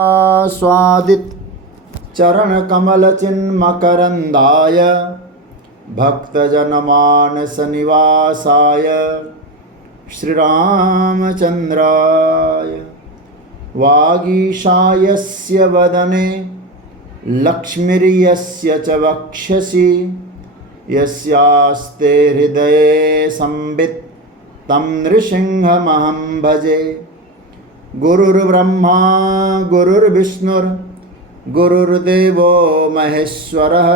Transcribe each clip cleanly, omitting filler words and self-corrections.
स्वादित चरण कमल चिन्मकरंदाय भक्तजनमानस निवासाय श्रीरामचंद्राय वागीशायस्य वदने लक्ष्मीर्यस्य च वक्षसि यस्यास्ते हृदये संवित् तं नृसिंहमहं भजे। गुरुर्ब्रह्मा गुरुर्विष्णुर् गुरुर्देवो महेश्वरः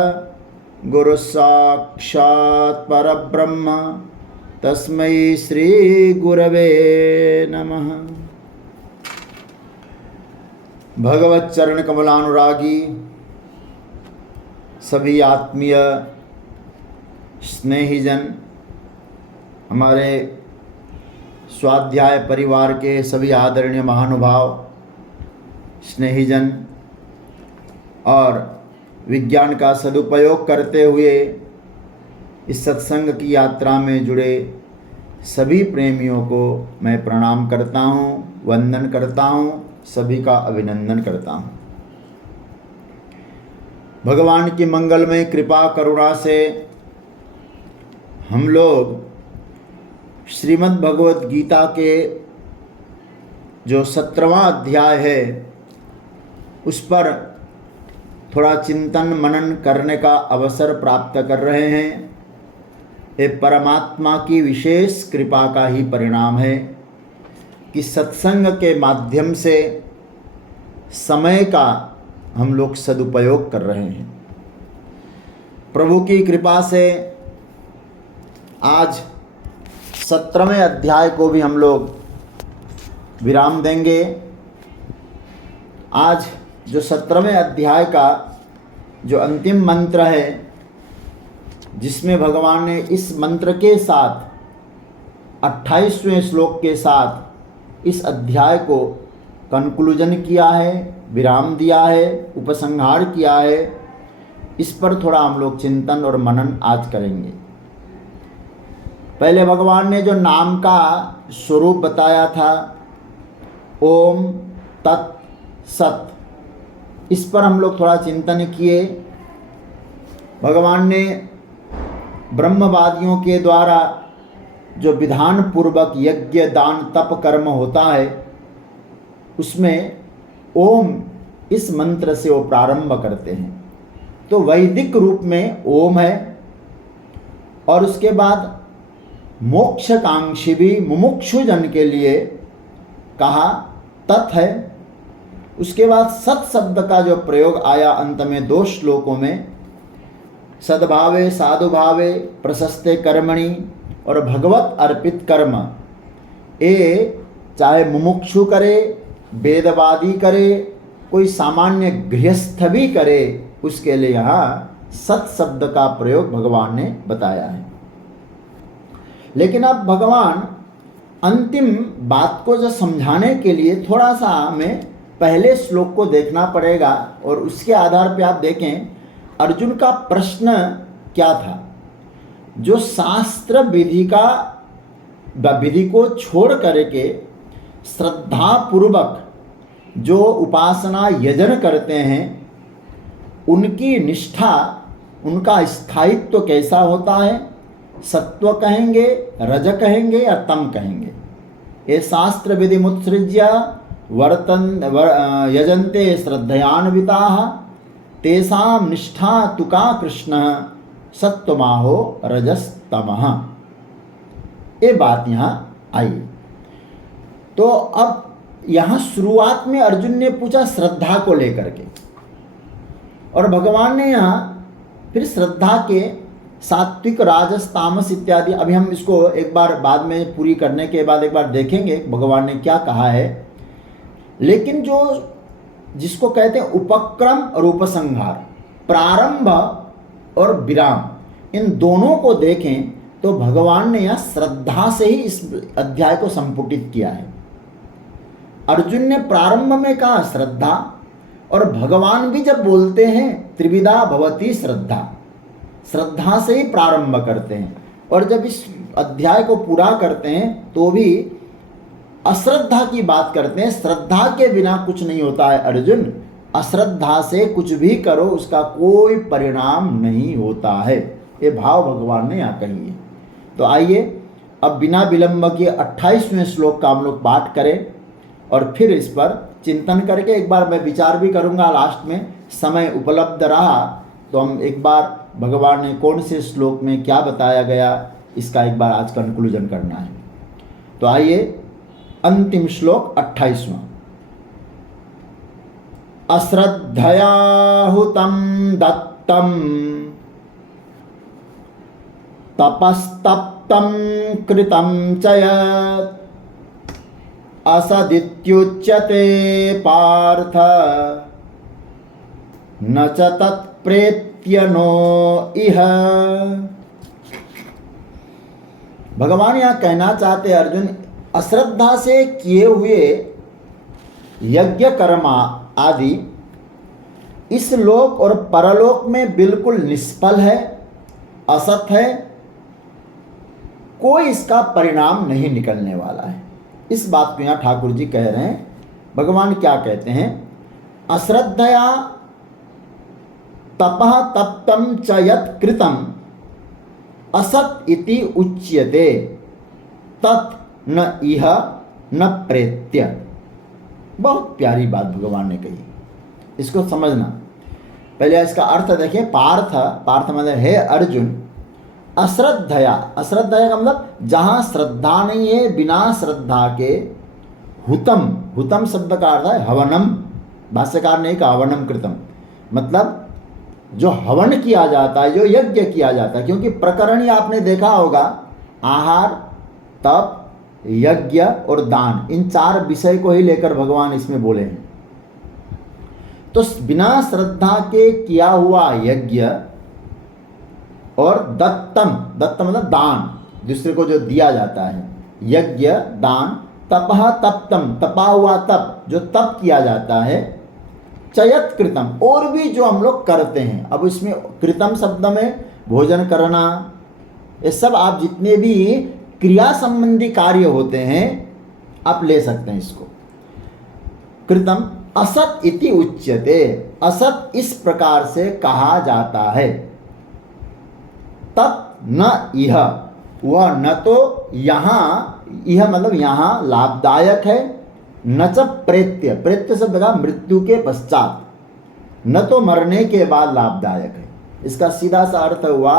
गुरुसाक्षात् परब्रह्म तस्मै श्री गुरवे नमः। भगवत चरण कमलानुरागी सभी आत्मीय स्नेहीजन, हमारे स्वाध्याय परिवार के सभी आदरणीय महानुभाव, स्नेहीजन और विज्ञान का सदुपयोग करते हुए इस सत्संग की यात्रा में जुड़े सभी प्रेमियों को मैं प्रणाम करता हूँ, वंदन करता हूँ, सभी का अभिनंदन करता हूँ। भगवान की मंगलमय कृपा करुणा से हम लोग श्रीमद् भगवत गीता के जो 17वां अध्याय है उस पर थोड़ा चिंतन मनन करने का अवसर प्राप्त कर रहे हैं। ये परमात्मा की विशेष कृपा का ही परिणाम है कि सत्संग के माध्यम से समय का हम लोग सदुपयोग कर रहे हैं। प्रभु की कृपा से आज 17वें अध्याय को भी हम लोग विराम देंगे। आज जो 17वें अध्याय का जो अंतिम मंत्र है, जिसमें भगवान ने इस मंत्र के साथ 28वें श्लोक के साथ इस अध्याय को कंक्लूजन किया है, विराम दिया है, उपसंहार किया है, इस पर थोड़ा हम लोग चिंतन और मनन आज करेंगे। पहले भगवान ने जो नाम का स्वरूप बताया था, ओम तत् सत, इस पर हम लोग थोड़ा चिंतन किए। भगवान ने ब्रह्मवादियों के द्वारा जो विधान पूर्वक यज्ञ दान तप कर्म होता है, उसमें ओम इस मंत्र से वो प्रारंभ करते हैं। तो वैदिक रूप में ओम है, और उसके बाद मोक्षकांक्षी भी मुमुक्षुजन के लिए कहा तत् है। उसके बाद सत शब्द का जो प्रयोग आया अंत में 2 श्लोकों में, सद्भावे साधुभावे प्रशस्ते कर्मणि और भगवत अर्पित कर्म, ये चाहे मुमुक्षु करे, वेदवादी करे, कोई सामान्य गृहस्थ भी करे, उसके लिए यहाँ सत शब्द का प्रयोग भगवान ने बताया है। लेकिन अब भगवान अंतिम बात को जो समझाने के लिए थोड़ा सा हमें पहले श्लोक को देखना पड़ेगा, और उसके आधार पे आप देखें अर्जुन का प्रश्न क्या था। जो शास्त्र विधि को छोड़ करके श्रद्धा पूर्वक जो उपासना यजन करते हैं, उनकी निष्ठा, उनका स्थायित्व कैसा होता है, सत्व कहेंगे, रज कहेंगे या तम कहेंगे। ये शास्त्र विधि मुत्सृज्य यजन्ते श्रद्धयान्विताः तेषां निष्ठा तुका कृष्ण सत्वमाहो रजस्तमः। ये बात यहाँ आई। तो अब यहाँ शुरुआत में अर्जुन ने पूछा श्रद्धा को लेकर के, और भगवान ने यहाँ फिर श्रद्धा के सात्विक राजस तामस इत्यादि, अभी हम इसको एक बार बाद में पूरी करने के बाद एक बार देखेंगे भगवान ने क्या कहा है। लेकिन जो जिसको कहते हैं उपक्रम और उपसंहार, प्रारंभ और विराम, इन दोनों को देखें तो भगवान ने यहाँ श्रद्धा से ही इस अध्याय को संपुटित किया है। अर्जुन ने प्रारंभ में कहा श्रद्धा, और भगवान भी जब बोलते हैं त्रिविधा भवती श्रद्धा, श्रद्धा से ही प्रारंभ करते हैं, और जब इस अध्याय को पूरा करते हैं तो भी अश्रद्धा की बात करते हैं। श्रद्धा के बिना कुछ नहीं होता है अर्जुन। अश्रद्धा से कुछ भी करो उसका कोई परिणाम नहीं होता है। ये भाव भगवान ने यहाँ कही है। तो आइए अब बिना विलंब के 28वें श्लोक का हम लोग पाठ करें और फिर इस पर चिंतन करके एक बार मैं विचार भी करूँगा। लास्ट में समय उपलब्ध रहा तो हम एक बार भगवान ने कौन से श्लोक में क्या बताया गया इसका एक बार आज कंक्लूजन करना है। तो आइए अंतिम श्लोक 28वां। अश्रद्धया हुतं दत्तं तपस्तप्तं कृतं च यत् असदित्युच्यते पार्थ न च तत्प्रेत्य नो इह। भगवान यहाँ कहना चाहते अर्जुन, अश्रद्धा से किए हुए यज्ञ कर्म आदि इस लोक और परलोक में बिल्कुल निष्फल है, असत है, कोई इसका परिणाम नहीं निकलने वाला है। इस बात को यहाँ ठाकुर जी कह रहे हैं। भगवान क्या कहते हैं? अश्रद्धया तपः तप्तं च यत् कृतं असत इति उच्यते तत् न इह न प्रेत्य। बहुत प्यारी बात भगवान ने कही, इसको समझना। पहले इसका अर्थ देखें। पार्थ मतलब है अर्जुन। अश्रद्धया, अश्रद्धया का मतलब जहाँ श्रद्धा नहीं है, बिना श्रद्धा के हुतम शब्द का अर्थ है हवनम। भाष्यकार ने कहा हवनम कृतम, मतलब जो हवन किया जाता है, जो यज्ञ किया जाता है। क्योंकि प्रकरण ही आपने देखा होगा, आहार, तप, यज्ञ और दान, इन 4 विषय को ही लेकर भगवान इसमें बोले हैं। तो बिना श्रद्धा के किया हुआ यज्ञ और दत्त मतलब दान, दूसरे को जो दिया जाता है, यज्ञ दान, तपः तप्तम तपा हुआ तप, जो तप किया जाता है, चयत कृतम, और भी जो हम लोग करते हैं। अब इसमें कृतम शब्द में भोजन करना, ये सब आप जितने भी क्रिया संबंधी कार्य होते हैं आप ले सकते हैं इसको। कृतम असत इति उच्यते, असत इस प्रकार से कहा जाता है। तत् न इह, वह न तो यहाँ, यह मतलब यहाँ लाभदायक है, न च प्रेत्य, प्रेत्य शब्द का मृत्यु के पश्चात, न तो मरने के बाद लाभदायक है। इसका सीधा सा अर्थ हुआ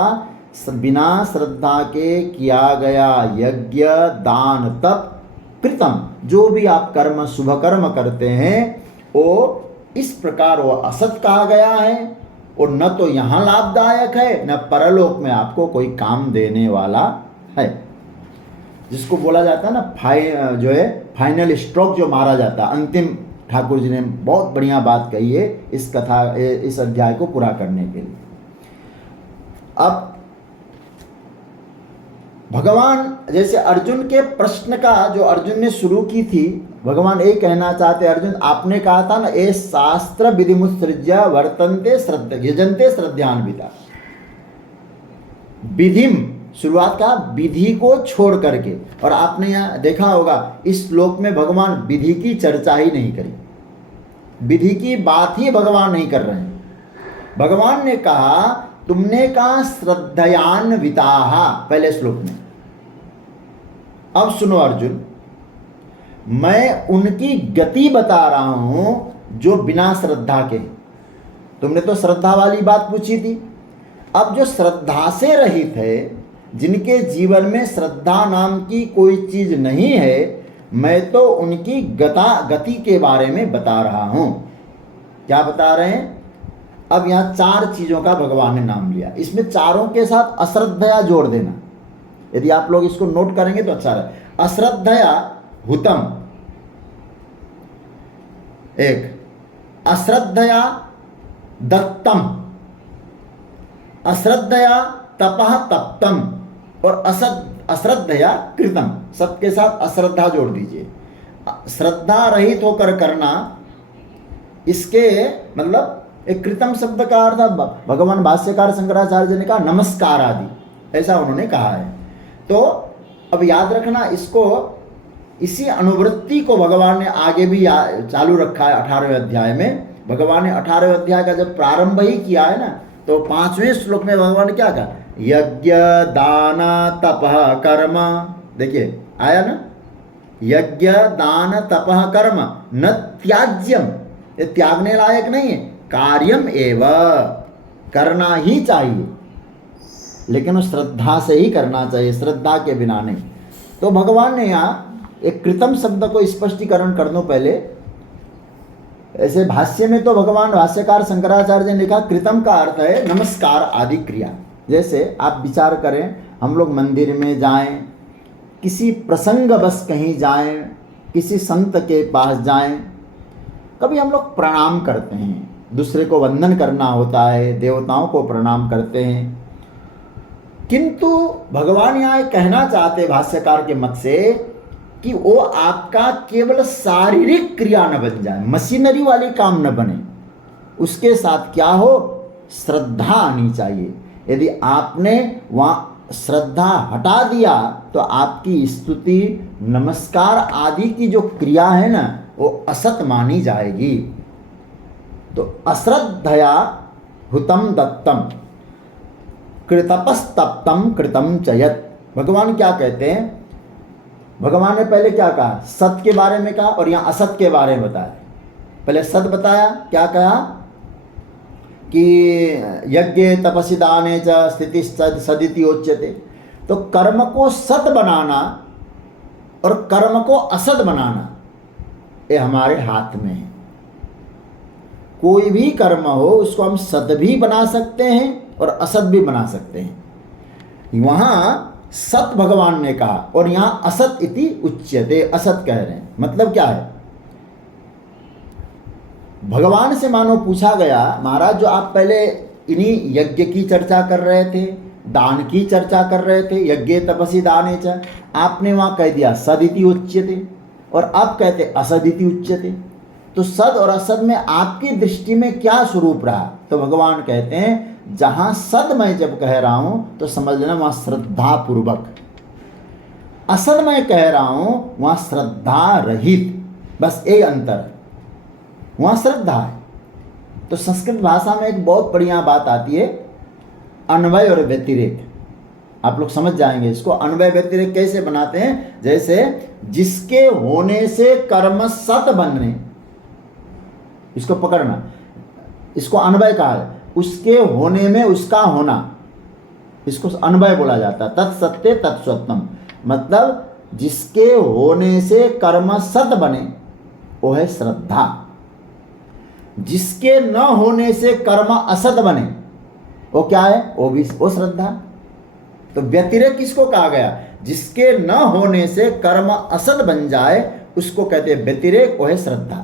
बिना श्रद्धा के किया गया यज्ञ दान तप कृतम, जो भी आप कर्म शुभ कर्म करते हैं वो इस प्रकार वो असत कहा गया है और न तो यहाँ लाभदायक है न परलोक में आपको कोई काम देने वाला है। जिसको बोला जाता है ना जो है फाइनल स्ट्रोक जो मारा जाता है, अंतिम। ठाकुर जी ने बहुत बढ़िया बात कही है इस कथा, इस अध्याय को पूरा करने के लिए। अब भगवान जैसे अर्जुन के प्रश्न का जो अर्जुन ने शुरू की थी, भगवान ये कहना चाहते अर्जुन, आपने कहा था ना, ए शास्त्र विधिमुत्सृज्य वर्तन्ते यजन्ते श्रद्धान्विता। विधिम शुरुआत का विधि को छोड़ करके, और आपने यहाँ देखा होगा इस श्लोक में भगवान विधि की चर्चा ही नहीं करी, विधि की बात ही भगवान नहीं कर रहे हैं। भगवान ने कहा, तुमने कहा श्रद्धयान्विताः पहले श्लोक में। अब सुनो अर्जुन, मैं उनकी गति बता रहा हूं जो बिना श्रद्धा के। तुमने तो श्रद्धा वाली बात पूछी थी, अब जो श्रद्धा से रहित है, जिनके जीवन में श्रद्धा नाम की कोई चीज नहीं है, मैं तो उनकी गति के बारे में बता रहा हूं। क्या बता रहे हैं? अब यहाँ 4 चीजों का भगवान ने नाम लिया, इसमें चारों के साथ अश्रद्धया जोड़ देना। यदि आप लोग इसको नोट करेंगे तो अच्छा रहे। अश्रद्धया हुतम एक, अश्रद्धया दत्तम, अश्रद्धया तपः तप्तम और अश्रद्धया कृतम, सबके साथ अश्रद्धा जोड़ दीजिए। श्रद्धा रहित होकर करना, इसके मतलब एक कृतम शब्द का अर्थ भगवान भाष्यकार शंकराचार्य ने कहा नमस्कार आदि, ऐसा उन्होंने कहा है। तो अब याद रखना, इसको इसी अनुवृत्ति को भगवान ने आगे भी चालू रखा है 18वें अध्याय में। भगवान ने 18वें अध्याय का जब प्रारंभ ही किया है ना, तो 5वें श्लोक में भगवान ने क्या कहा? यज्ञ दान तपः कर्म। देखिए आया ना, यज्ञ दान तपः कर्म न त्याज्यम, ये त्यागने लायक नहीं है, कार्यम एव, करना ही चाहिए, लेकिन वो श्रद्धा से ही करना चाहिए, श्रद्धा के बिना नहीं। तो भगवान ने यहाँ एक कृतम शब्द को स्पष्टीकरण कर दूं पहले। ऐसे भाष्य में तो भगवान भाष्यकार शंकराचार्य ने लिखा कृतम का अर्थ है नमस्कार आदि क्रिया। जैसे आप विचार करें, हम लोग मंदिर में जाएं, किसी प्रसंग बस कहीं जाएं, किसी संत के पास जाएं, कभी हम लोग प्रणाम करते हैं, दूसरे को वंदन करना होता है, देवताओं को प्रणाम करते हैं। किंतु भगवान यहाँ कहना चाहते भाष्यकार के मत से कि वो आपका केवल शारीरिक क्रिया न बन जाए, मशीनरी वाली काम न बने, उसके साथ क्या हो, श्रद्धा आनी चाहिए। यदि आपने वहाँ श्रद्धा हटा दिया तो आपकी स्तुति नमस्कार आदि की जो क्रिया है ना, वो असत मानी जाएगी। तो अश्रद्धया हुतम दत्तम कृतपस्तप्तम कृतम चयत। भगवान क्या कहते हैं? भगवान ने पहले क्या कहा? सत के बारे में कहा और यहाँ असत के बारे में बताया। पहले सत बताया, क्या कहा कि यज्ञ तपसि दाने च स्थिति सदिति उच्यते। तो कर्म को सत बनाना और कर्म को असत बनाना ये हमारे हाथ में है। कोई भी कर्म हो उसको हम सत भी बना सकते हैं और असत भी बना सकते हैं। वहाँ सत भगवान ने कहा और यहाँ असत इति उच्यते, असत कह रहे हैं। मतलब क्या है? भगवान से मानो पूछा गया, महाराज जो आप पहले इन्हीं यज्ञ की चर्चा कर रहे थे, दान की चर्चा कर रहे थे, यज्ञ तपसि दाने च, आपने वहाँ कह दिया सदिति उच्यते और अब कहते असदिति उच्यते। तो सद और असद में आपकी दृष्टि में क्या स्वरूप रहा? तो भगवान कहते हैं जहाँ सद मैं जब कह रहा हूँ तो समझ लेना वहाँ श्रद्धा पूर्वक, असद मैं कह रहा हूँ वहाँ श्रद्धा रहित, बस एक अंतर है, वहाँ श्रद्धा है। तो संस्कृत भाषा में एक बहुत बढ़िया बात आती है, अन्वय और व्यतिरेक। आप लोग समझ जाएंगे इसको। अन्वय व्यतिरेक कैसे बनाते हैं? जैसे जिसके होने से कर्म सत बनने, इसको पकड़ना, इसको अन्वय कहा है। उसके होने में उसका होना, इसको अन्वय बोला जाता है। तत्सत्य तत्सत्यम, मतलब जिसके होने से कर्म सत बने वो है श्रद्धा, जिसके न होने से कर्म असत बने वो क्या है? वो श्रद्धा। तो व्यतिरेक किसको कहा गया? जिसके न होने से कर्म असत बन जाए उसको कहते हैं व्यतिरेक, वो है श्रद्धा।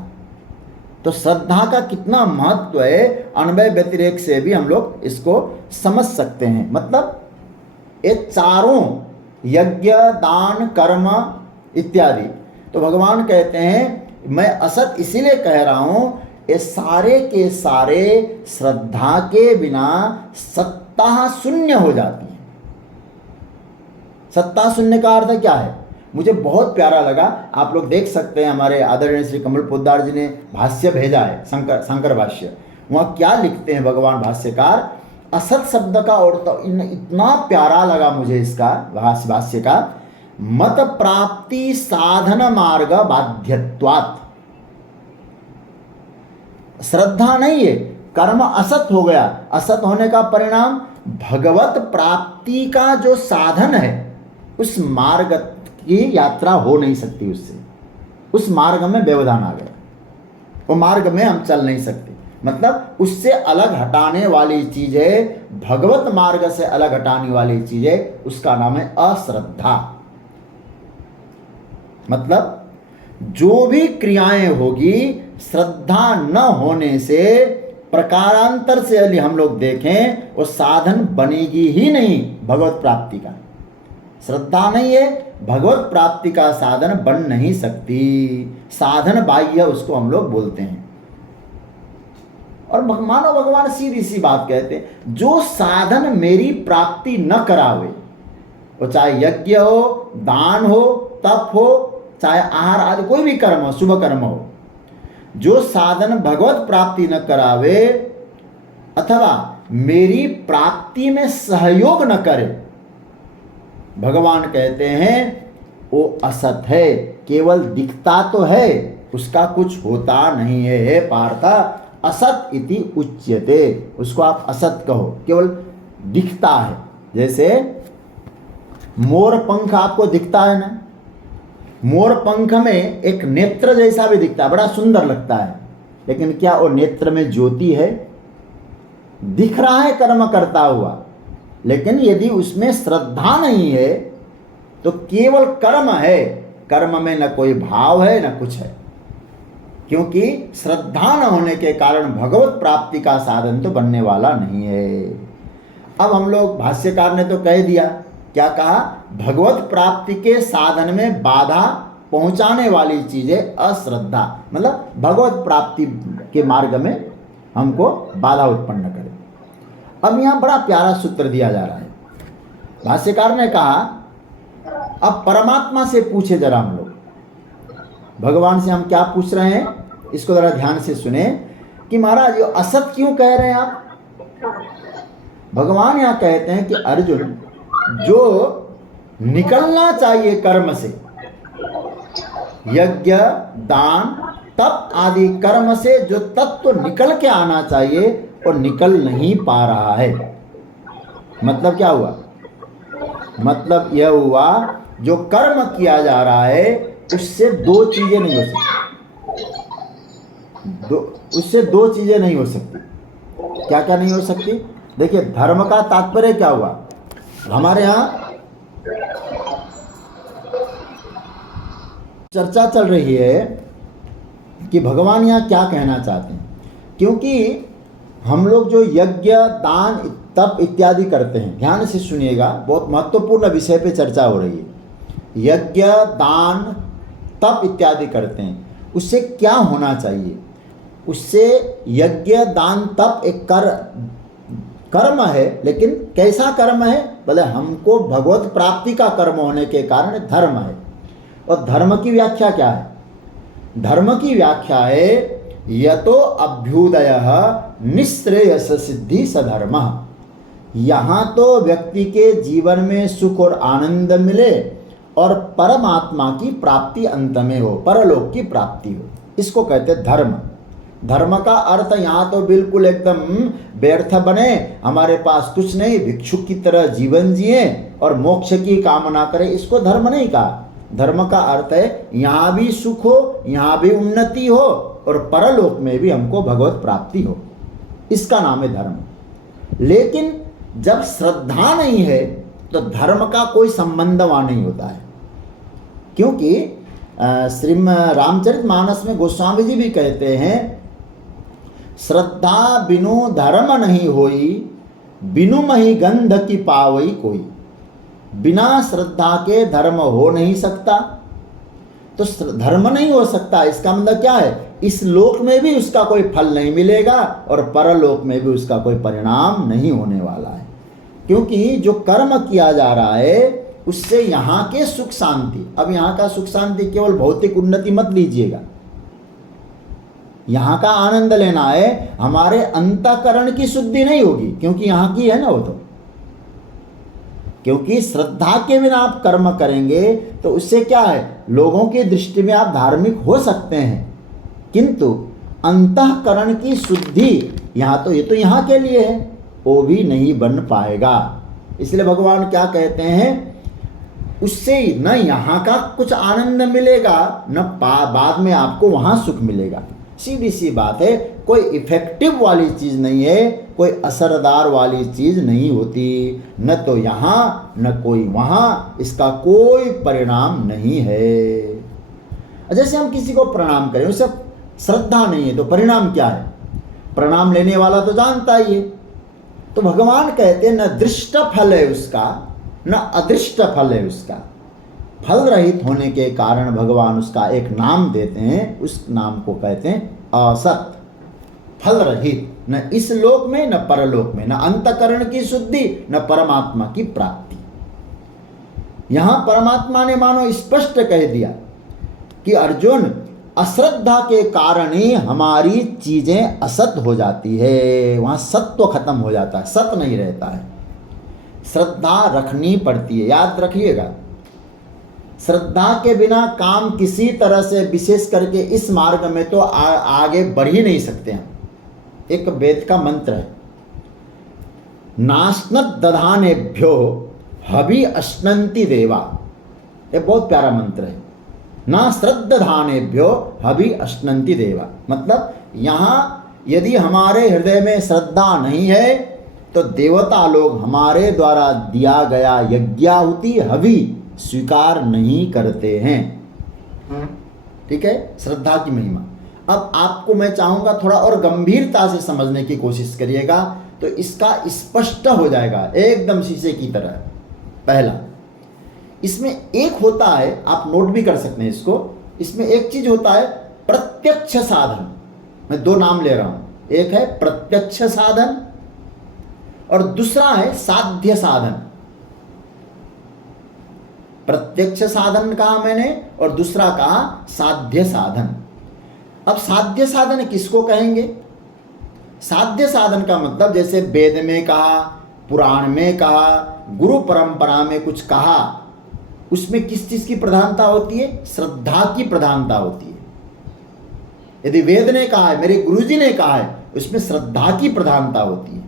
तो श्रद्धा का कितना महत्व है, अन्वय व्यतिरेक से भी हम लोग इसको समझ सकते हैं। मतलब ये चारों यज्ञ दान कर्म इत्यादि, तो भगवान कहते हैं मैं असत इसीलिए कह रहा हूँ, ये सारे के सारे श्रद्धा के बिना सत्ता शून्य हो जाती है। सत्ता शून्य का अर्थ क्या है? मुझे बहुत प्यारा लगा, आप लोग देख सकते हैं, हमारे आदरणीय श्री कमल पोद्दार जी ने भाष्य भेजा है, शंकर भाष्य। वहाँ क्या लिखते हैं भगवान भाष्यकार? असत शब्द का अर्थ इतना प्यारा लगा मुझे इसका भाष्य का, मत प्राप्ति साधन मार्ग बाध्यत्वात्। श्रद्धा नहीं है, कर्म असत हो गया, असत होने का परिणाम भगवत प्राप्ति का जो साधन है उस मार्ग की यात्रा हो नहीं सकती, उससे उस मार्ग में व्यवधान आ गया, वो मार्ग में हम चल नहीं सकते। मतलब उससे अलग हटाने वाली चीज है, भगवत मार्ग से अलग हटाने वाली चीज है, उसका नाम है अश्रद्धा। मतलब जो भी क्रियाएं होगी श्रद्धा न होने से, प्रकारांतर से यदि हम लोग देखें, वो साधन बनेगी ही नहीं भगवत प्राप्ति का। श्रद्धा नहीं है, भगवत प्राप्ति का साधन बन नहीं सकती। साधन बाह्य उसको हम लोग बोलते हैं। और मानो भगवान सीधी सी बात कहते हैं, जो साधन मेरी प्राप्ति न करावे, वो चाहे यज्ञ हो, दान हो, तप हो, चाहे आहार आदि कोई भी कर्म हो, शुभ कर्म हो, जो साधन भगवत प्राप्ति न करावे अथवा मेरी प्राप्ति में सहयोग न करे, भगवान कहते हैं वो असत है, केवल दिखता तो है, उसका कुछ होता नहीं है। हे पार्थ असत इति उच्यते, उसको आप असत कहो, केवल दिखता है। जैसे मोर पंख आपको दिखता है ना, मोर पंख में एक नेत्र जैसा भी दिखता है, बड़ा सुंदर लगता है, लेकिन क्या वो नेत्र में ज्योति है? दिख रहा है कर्म करता हुआ, लेकिन यदि उसमें श्रद्धा नहीं है तो केवल कर्म है, कर्म में न कोई भाव है न कुछ है, क्योंकि श्रद्धा न होने के कारण भगवत प्राप्ति का साधन तो बनने वाला नहीं है। अब हम लोग, भाष्यकार ने तो कह दिया, क्या कहा? भगवत प्राप्ति के साधन में बाधा पहुंचाने वाली चीजें अश्रद्धा, मतलब भगवत प्राप्ति के मार्ग में हमको बाधा उत्पन्न करे। अब यहाँ बड़ा प्यारा सूत्र दिया जा रहा है। भाष्यकार ने कहा अब परमात्मा से पूछे जरा हम लोग, भगवान से हम क्या पूछ रहे हैं, इसको जरा ध्यान से सुने कि महाराज ये असत क्यों कह रहे हैं आप? भगवान यहाँ कहते हैं कि अर्जुन, जो निकलना चाहिए कर्म से, यज्ञ दान तप आदि कर्म से जो तत्व निकल के आना चाहिए और निकल नहीं पा रहा है। मतलब क्या हुआ? मतलब यह हुआ जो कर्म किया जा रहा है उससे दो चीजें नहीं हो सकती, उससे दो चीजें नहीं हो सकती। क्या क्या नहीं हो सकती? देखिए, धर्म का तात्पर्य क्या हुआ? हमारे यहाँ चर्चा चल रही है कि भगवान यहाँ क्या कहना चाहते हैं, क्योंकि हम लोग जो यज्ञ दान तप इत्यादि करते हैं, ध्यान से सुनिएगा, बहुत महत्वपूर्ण विषय पे चर्चा हो रही है। यज्ञ दान तप इत्यादि करते हैं, उससे क्या होना चाहिए? उससे यज्ञ दान तप एक कर्म है, लेकिन कैसा कर्म है? बोले हमको भगवत प्राप्ति का कर्म होने के कारण धर्म है। और धर्म की व्याख्या क्या है? धर्म की व्याख्या है यतो अभ्युदय निःश्रेयस सिद्धि सधर्म। यहाँ तो व्यक्ति के जीवन में सुख और आनंद मिले और परमात्मा की प्राप्ति अंत में हो, परलोक की प्राप्ति हो, इसको कहते धर्म। धर्म का अर्थ यहाँ तो बिल्कुल एकदम व्यर्थ बने, हमारे पास कुछ नहीं, भिक्षुक की तरह जीवन जिए और मोक्ष की कामना करें, इसको धर्म नहीं कहा। धर्म का अर्थ है यहाँ भी सुख हो, यहाँ भी उन्नति हो और परलोक में भी हमको भगवत प्राप्ति हो, इसका नाम है धर्म। लेकिन जब श्रद्धा नहीं है तो धर्म का कोई संबंध वहाँ नहीं होता है, क्योंकि श्रीमद् रामचरितमानस में गोस्वामी जी भी कहते हैं, श्रद्धा बिनु धर्म नहीं होई, बिनु मही गंध की पावई कोई। बिना श्रद्धा के धर्म हो नहीं सकता, तो धर्म नहीं हो सकता, इसका मतलब क्या है? इस लोक में भी उसका कोई फल नहीं मिलेगा और परलोक में भी उसका कोई परिणाम नहीं होने वाला है, क्योंकि जो कर्म किया जा रहा है उससे यहाँ के सुख शांति, अब यहाँ का सुख शांति केवल भौतिक उन्नति मत लीजिएगा, यहाँ का आनंद लेना है, हमारे अंतःकरण की शुद्धि नहीं होगी, क्योंकि यहाँ की है ना वो तो। क्योंकि श्रद्धा के बिना आप कर्म करेंगे तो उससे क्या है, लोगों की दृष्टि में आप धार्मिक हो सकते हैं, किंतु अंतःकरण की शुद्धि यहाँ तो, ये तो यहाँ के लिए है, वो भी नहीं बन पाएगा। इसलिए भगवान क्या कहते हैं, उससे न यहाँ का कुछ आनंद मिलेगा न बाद में आपको वहाँ सुख मिलेगा। सीधी सी बात है, कोई इफेक्टिव वाली चीज़ नहीं है, कोई असरदार वाली चीज़ नहीं होती, न तो यहाँ न कोई वहाँ, इसका कोई परिणाम नहीं है। जैसे हम किसी को प्रणाम करें, उससे श्रद्धा नहीं है तो परिणाम क्या है? प्रणाम लेने वाला तो जानता ही है। तो भगवान कहते हैं न दृष्ट फल है उसका, न अदृष्ट फल है उसका। फल रहित होने के कारण भगवान उसका एक नाम देते हैं, उस नाम को कहते हैं असत, फल रहित, न इस लोक में न परलोक में, न अंतःकरण की शुद्धि न परमात्मा की प्राप्ति। यहां परमात्मा ने मानो स्पष्ट कह दिया कि अर्जुन, अश्रद्धा के कारण ही हमारी चीजें असत हो जाती है। वहां सत्व खत्म हो जाता है, सत नहीं रहता है। श्रद्धा रखनी पड़ती है, याद रखिएगा। श्रद्धा के बिना काम किसी तरह से, विशेष करके इस मार्ग में तो आगे बढ़ ही नहीं सकते हम। एक वेद का मंत्र है, नाश्नत दधानेभ्यो हवि अश्नन्ति देवा। ये बहुत प्यारा मंत्र है। ना श्रद्धानेभ्यो हवि अश्नन्ति देवा, मतलब यहाँ यदि हमारे हृदय में श्रद्धा नहीं है तो देवता लोग हमारे द्वारा दिया गया यज्ञाहुति हवि स्वीकार नहीं करते हैं। ठीक है, श्रद्धा की महिमा। अब आपको मैं चाहूंगा थोड़ा और गंभीरता से समझने की कोशिश करिएगा, तो इसका स्पष्ट हो जाएगा एकदम शीशे की तरह। पहला, इसमें एक होता है, आप नोट भी कर सकते हैं इसको, इसमें एक चीज होता है प्रत्यक्ष साधन। मैं दो नाम ले रहा हूं, एक है प्रत्यक्ष साधन और दूसरा है साध्य साधन। प्रत्यक्ष साधन कहा मैंने और दूसरा कहा साध्य साधन। अब साध्य साधन किसको कहेंगे? साध्य साधन का मतलब जैसे वेद में कहा, पुराण में कहा, गुरु परंपरा में कुछ कहा, उसमें किस चीज की प्रधानता होती है? श्रद्धा की प्रधानता होती है। यदि वेद ने कहा है, मेरे गुरुजी ने कहा है, उसमें श्रद्धा की प्रधानता होती है।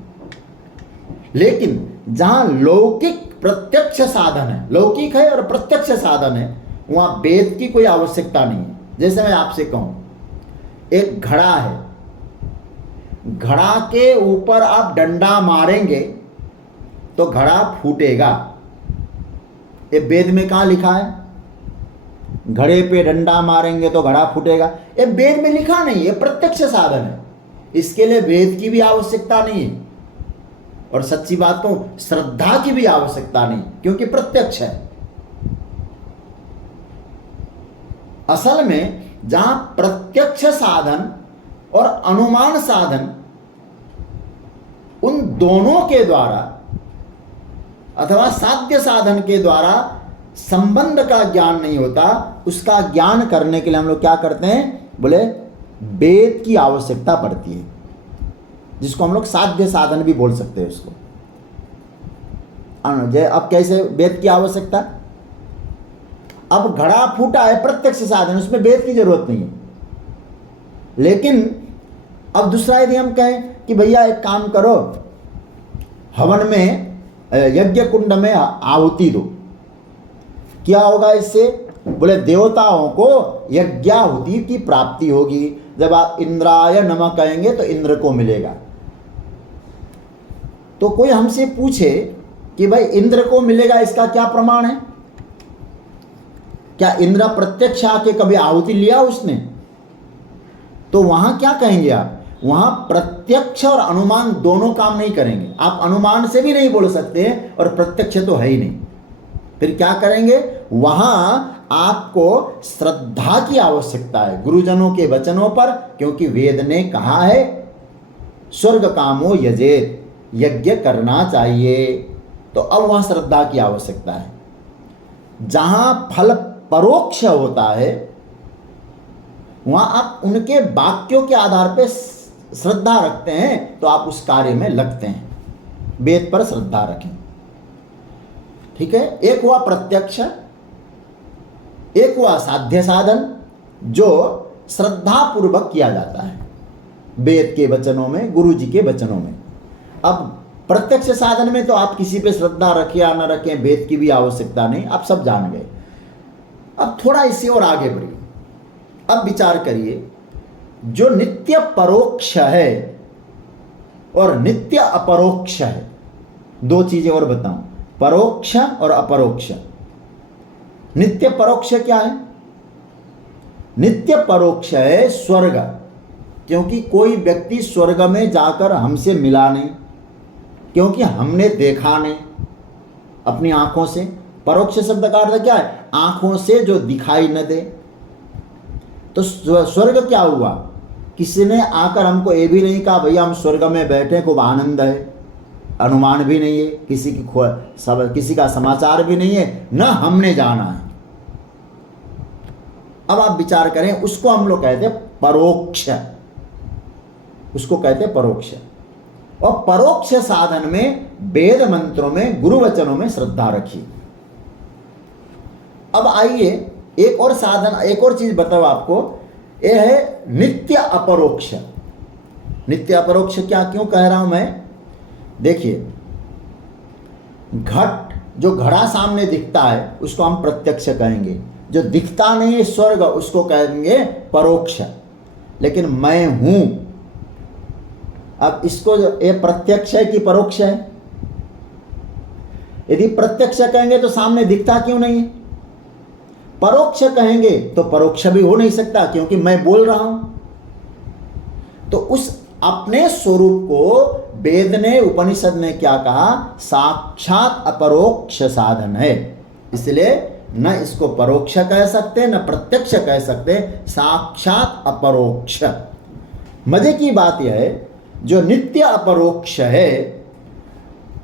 लेकिन जहां लौकिक प्रत्यक्ष साधन है, लौकिक है और प्रत्यक्ष साधन है, वहां वेद की कोई आवश्यकता नहीं है। जैसे मैं आपसे कहूं, एक घड़ा है, घड़ा के ऊपर आप डंडा मारेंगे तो घड़ा फूटेगा। ये वेद में कहां लिखा है? घड़े पे डंडा मारेंगे तो घड़ा फूटेगा। ये वेद में लिखा नहीं, ये प्रत्यक्ष साधन है। इसके लिए वेद की भी आवश्यकता नहीं है और सच्ची बात कहूं, श्रद्धा की भी आवश्यकता नहीं, क्योंकि प्रत्यक्ष है। असल में जहां प्रत्यक्ष साधन और अनुमान साधन, उन दोनों के द्वारा अथवा साध्य साधन के द्वारा संबंध का ज्ञान नहीं होता, उसका ज्ञान करने के लिए हम लोग क्या करते हैं? बोले वेद की आवश्यकता पड़ती है, जिसको हम लोग साध्य साधन भी बोल सकते हैं उसको। अब कैसे वेद की आवश्यकता? अब घड़ा फूटा है, प्रत्यक्ष साधन, उसमें वेद की जरूरत नहीं है। लेकिन अब दूसरा यदि हम कहें कि भैया एक काम करो, हवन में, यज्ञ कुंड में आहुति दो, क्या होगा इससे? बोले देवताओं को यज्ञाहुति की प्राप्ति होगी। जब आप इंद्राय नमः कहेंगे तो इंद्र को मिलेगा। तो कोई हमसे पूछे कि भाई इंद्र को मिलेगा, इसका क्या प्रमाण है? क्या इंद्र प्रत्यक्ष आके कभी आहुति लिया उसने? तो वहां क्या कहेंगे आप? वहां प्रत्यक्ष और अनुमान दोनों काम नहीं करेंगे। आप अनुमान से भी नहीं बोल सकते हैं और प्रत्यक्ष तो है ही नहीं। फिर क्या करेंगे? वहां आपको श्रद्धा की आवश्यकता है गुरुजनों के वचनों पर, क्योंकि वेद ने कहा है स्वर्ग कामो यजेत, यज्ञ करना चाहिए। तो अब वहां श्रद्धा की आवश्यकता है। जहां फल परोक्ष होता है वहां आप उनके वाक्यों के आधार पर श्रद्धा रखते हैं, तो आप उस कार्य में लगते हैं। वेद पर श्रद्धा रखें। ठीक है, एक हुआ प्रत्यक्ष, एक हुआ साध्य साधन, जो श्रद्धा पूर्वक किया जाता है वेद के वचनों में, गुरु जी के वचनों में। अब प्रत्यक्ष साधन में तो आप किसी पे श्रद्धा रखें या न रखें, वेद की भी आवश्यकता नहीं, आप सब जान गए। अब थोड़ा इससे और आगे बढ़िए। अब विचार करिए, जो नित्य परोक्ष है और नित्य अपरोक्ष है, दो चीजें और बताऊं, परोक्ष और अपरोक्ष। नित्य परोक्ष क्या है? नित्य परोक्ष है स्वर्ग, क्योंकि कोई व्यक्ति स्वर्ग में जाकर हमसे मिला नहीं, क्योंकि हमने देखा नहीं अपनी आंखों से। परोक्ष शब्द का अर्थ क्या है? आंखों से जो दिखाई न दे। तो स्वर्ग क्या हुआ? किसी ने आकर हमको ये भी नहीं कहा भैया हम स्वर्ग में बैठे, खूब आनंद है, अनुमान भी नहीं है, किसी का समाचार भी नहीं है, न हमने जाना है। अब आप विचार करें, उसको हम लोग कहते हैं परोक्ष, उसको कहते हैं परोक्ष। और परोक्ष साधन में वेद मंत्रों में, गुरु वचनों में श्रद्धा रखिए। अब आइए एक और साधन, एक और चीज बताओ आपको, यह है नित्य अपरोक्ष। नित्य अपरोक्ष क्या क्यों कह रहा हूं मैं? देखिए, घट, जो घड़ा सामने दिखता है उसको हम प्रत्यक्ष कहेंगे, जो दिखता नहीं है स्वर्ग उसको कहेंगे परोक्ष। लेकिन मैं हूं, अब इसको ये प्रत्यक्ष है कि परोक्ष है? यदि प्रत्यक्ष कहेंगे तो सामने दिखता क्यों नहीं है? परोक्ष कहेंगे तो परोक्ष भी हो नहीं सकता, क्योंकि मैं बोल रहा हूं। तो उस अपने स्वरूप को वेद ने, उपनिषद ने क्या कहा? साक्षात अपरोक्ष साधन है। इसलिए न इसको परोक्ष कह सकते, न प्रत्यक्ष कह सकते, साक्षात अपरोक्ष। मजे की बात यह है, जो नित्य अपरोक्ष है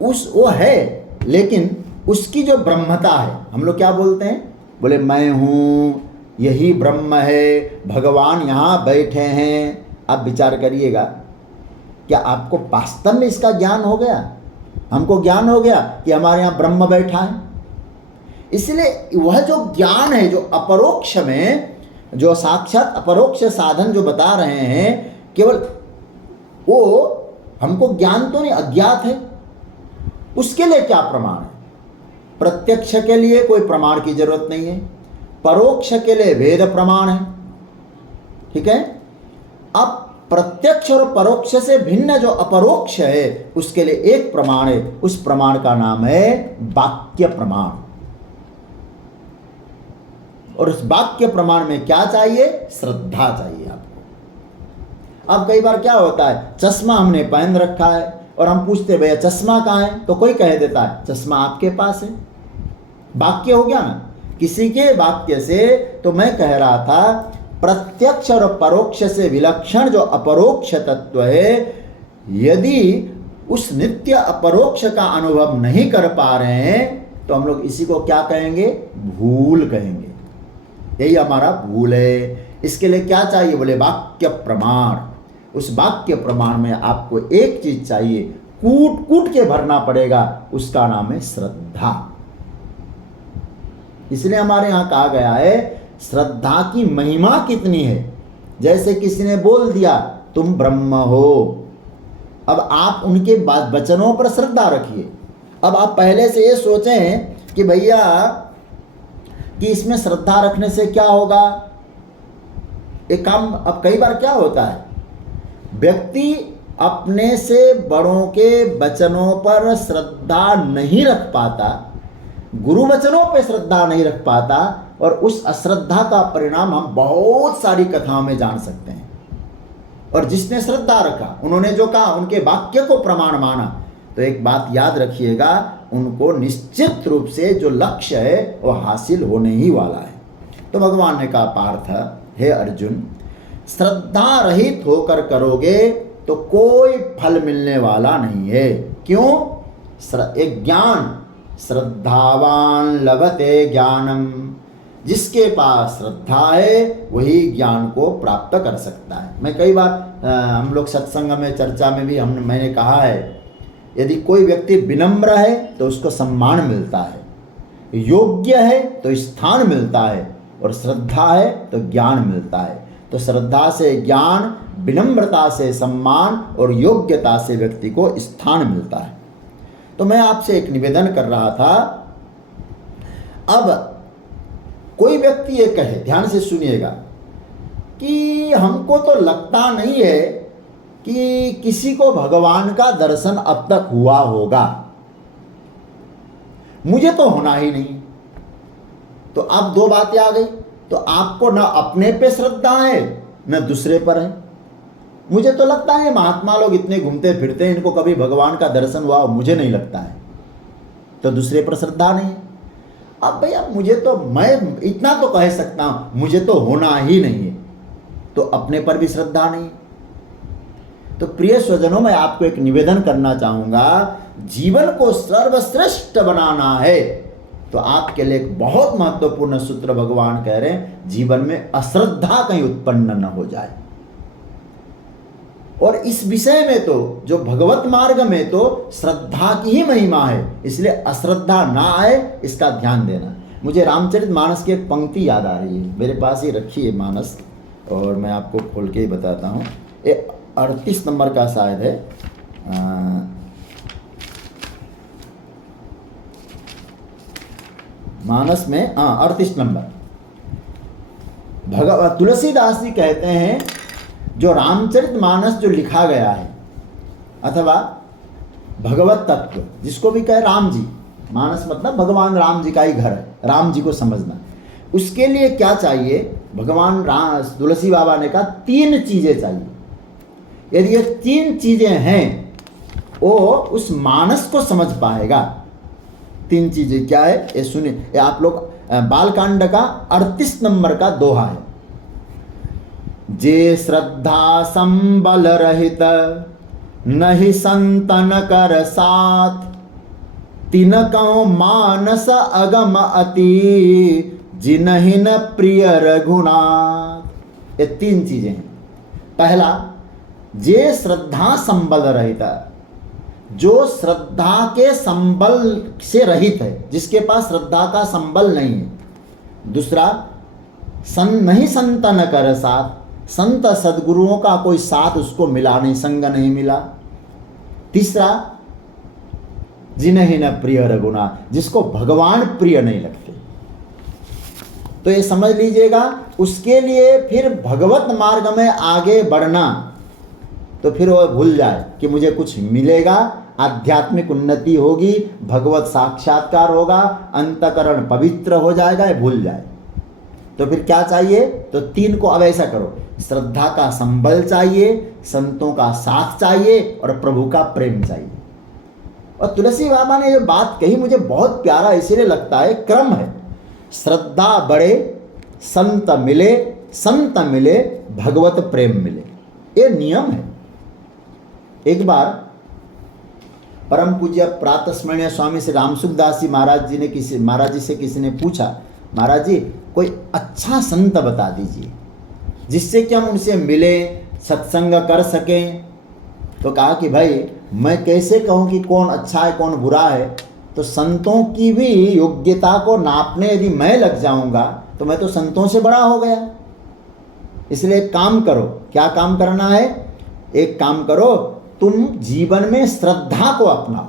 वो है, लेकिन उसकी जो ब्रह्मता है, हम लोग क्या बोलते हैं? बोले मैं हूं, यही ब्रह्म है, भगवान यहां बैठे हैं। आप विचार करिएगा, क्या आपको वास्तव में इसका ज्ञान हो गया? हमको ज्ञान हो गया कि हमारे यहां ब्रह्म बैठा है। इसलिए वह जो ज्ञान है, जो अपरोक्ष में, जो साक्षात अपरोक्ष साधन जो बता रहे हैं, केवल वो हमको ज्ञान तो नहीं, अज्ञात है। उसके लिए क्या प्रमाण है? प्रत्यक्ष के लिए कोई प्रमाण की जरूरत नहीं है, परोक्ष के लिए वेद प्रमाण है। ठीक है। अब प्रत्यक्ष और परोक्ष से भिन्न जो अपरोक्ष है, उसके लिए एक प्रमाण है, उस प्रमाण का नाम है वाक्य प्रमाण। और उस वाक्य प्रमाण में क्या चाहिए? श्रद्धा चाहिए आपको। अब कई बार क्या होता है, चश्मा हमने पहन रखा है और हम पूछते भैया चश्मा कहाँ है, तो कोई कह देता है चश्मा आपके पास है। वाक्य हो गया ना, किसी के वाक्य से। तो मैं कह रहा था, प्रत्यक्ष और परोक्ष से विलक्षण जो अपरोक्ष तत्व है, यदि उस नित्य अपरोक्ष का अनुभव नहीं कर पा रहे हैं तो हम लोग इसी को क्या कहेंगे? भूल कहेंगे। यही हमारा भूल है। इसके लिए क्या चाहिए? बोले वाक्य प्रमाण। उस वाक्य प्रमाण में आपको एक चीज चाहिए, कूट कूट के भरना पड़ेगा, उसका नाम है श्रद्धा। इसलिए हमारे यहां कहा गया है, श्रद्धा की महिमा कितनी है। जैसे किसी ने बोल दिया तुम ब्रह्म हो, अब आप उनके वचनों पर श्रद्धा रखिए। अब आप पहले से ये सोचें कि भैया कि इसमें श्रद्धा रखने से क्या होगा। एक काम, अब कई बार क्या होता है, व्यक्ति अपने से बड़ों के वचनों पर श्रद्धा नहीं रख पाता, गुरु वचनों पर श्रद्धा नहीं रख पाता, और उस अश्रद्धा का परिणाम हम बहुत सारी कथाओं में जान सकते हैं। और जिसने श्रद्धा रखा, उन्होंने जो कहा, उनके वाक्य को प्रमाण माना, तो एक बात याद रखिएगा, उनको निश्चित रूप से जो लक्ष्य है वो हासिल होने ही वाला है। तो भगवान ने कहा पार्थ, हे अर्जुन, श्रद्धा रहित होकर करोगे तो कोई फल मिलने वाला नहीं है। क्यों? एक ज्ञान, श्रद्धावान लभते ज्ञानम, जिसके पास श्रद्धा है वही ज्ञान को प्राप्त कर सकता है। मैं कई बार हम लोग सत्संग में, चर्चा में भी मैंने कहा है, यदि कोई व्यक्ति विनम्र है तो उसको सम्मान मिलता है, योग्य है तो स्थान मिलता है, और श्रद्धा है तो ज्ञान मिलता है। तो श्रद्धा से ज्ञान, विनम्रता से सम्मान, और योग्यता से व्यक्ति को स्थान मिलता है। तो मैं आपसे एक निवेदन कर रहा था, अब कोई व्यक्ति ये कहे, ध्यान से सुनिएगा, कि हमको तो लगता नहीं है कि किसी को भगवान का दर्शन अब तक हुआ होगा, मुझे तो होना ही नहीं। तो अब दो बातें आ गई, तो आपको न अपने पे श्रद्धा है न दूसरे पर है। मुझे तो लगता है महात्मा लोग इतने घूमते फिरते हैं, इनको कभी भगवान का दर्शन हुआ, मुझे नहीं लगता है, तो दूसरे पर श्रद्धा नहीं। अब भैया मुझे तो, मैं इतना तो कह सकता हूं, मुझे तो होना ही नहीं है, तो अपने पर भी श्रद्धा नहीं। तो प्रिय स्वजनों, मैं आपको एक निवेदन करना चाहूंगा, जीवन को सर्वश्रेष्ठ बनाना है तो आपके लिए एक बहुत महत्वपूर्ण सूत्र भगवान कह रहे हैं, जीवन में अश्रद्धा कहीं उत्पन्न न हो जाए। और इस विषय में तो जो भगवत मार्ग में तो श्रद्धा की ही महिमा है, इसलिए अश्रद्धा ना आए इसका ध्यान देना। मुझे रामचरितमानस की एक पंक्ति याद आ रही है, मेरे पास ही रखी है मानस, और मैं आपको खोल के ही बताता हूँ। ये 38 नंबर का शायद है, मानस में 38 नंबर। भगवान तुलसीदास जी कहते हैं, जो रामचरितमानस जो लिखा गया है अथवा भगवत तत्व जिसको भी कहे, राम जी, मानस मतलब भगवान राम जी का ही घर है, राम जी को समझना। उसके लिए क्या चाहिए, भगवान राम तुलसी बाबा ने कहा 3 चीजें चाहिए। यदि ये 3 चीजें हैं वो उस मानस को समझ पाएगा। 3 चीजें क्या है ये सुनिए, ये आप लोग बालकांड का 38 नंबर का दोहा है। जे श्रद्धा संबल रहित नहीं संतन कर साथ, तिनकौ मानस अगम अति जिनहि न प्रिय रघुनाथ। ये 3 चीजें हैं। पहला, जे श्रद्धा संबल रहित, जो श्रद्धा के संबल से रहित है, जिसके पास श्रद्धा का संबल नहीं है। दूसरा, नहीं संतन कर साथ, संत सद्गुरुओं का कोई साथ उसको मिला नहीं, संग नहीं मिला। तीसरा, जिन्हें न प्रिय रघुनाथ, जिसको भगवान प्रिय नहीं लगते। तो ये समझ लीजिएगा, उसके लिए फिर भगवत मार्ग में आगे बढ़ना, तो फिर वो भूल जाए कि मुझे कुछ मिलेगा, आध्यात्मिक उन्नति होगी, भगवत साक्षात्कार होगा, अंतकरण पवित्र हो जाएगा, ये भूल जाए। तो फिर क्या चाहिए, तो 3 को अब ऐसा करो, श्रद्धा का संबल चाहिए, संतों का साथ चाहिए और प्रभु का प्रेम चाहिए। और तुलसी बाबा ने ये बात कही, मुझे बहुत प्यारा इसीलिए लगता है, क्रम है, श्रद्धा बढ़े, संत मिले, संत मिले, भगवत प्रेम मिले, ये नियम है। एक बार परम पूज्य प्रातस्मरणीय स्वामी श्री रामसुखदास जी महाराज जी से किसी ने पूछा, महाराज जी कोई अच्छा संत बता दीजिए जिससे कि हम उनसे मिले, सत्संग कर सकें। तो कहा कि भाई मैं कैसे कहूँ कि कौन अच्छा है कौन बुरा है, तो संतों की भी योग्यता को नापने यदि मैं लग जाऊंगा तो मैं तो संतों से बड़ा हो गया। इसलिए एक काम करो, क्या काम करना है, एक काम करो, तुम जीवन में श्रद्धा को अपनाओ,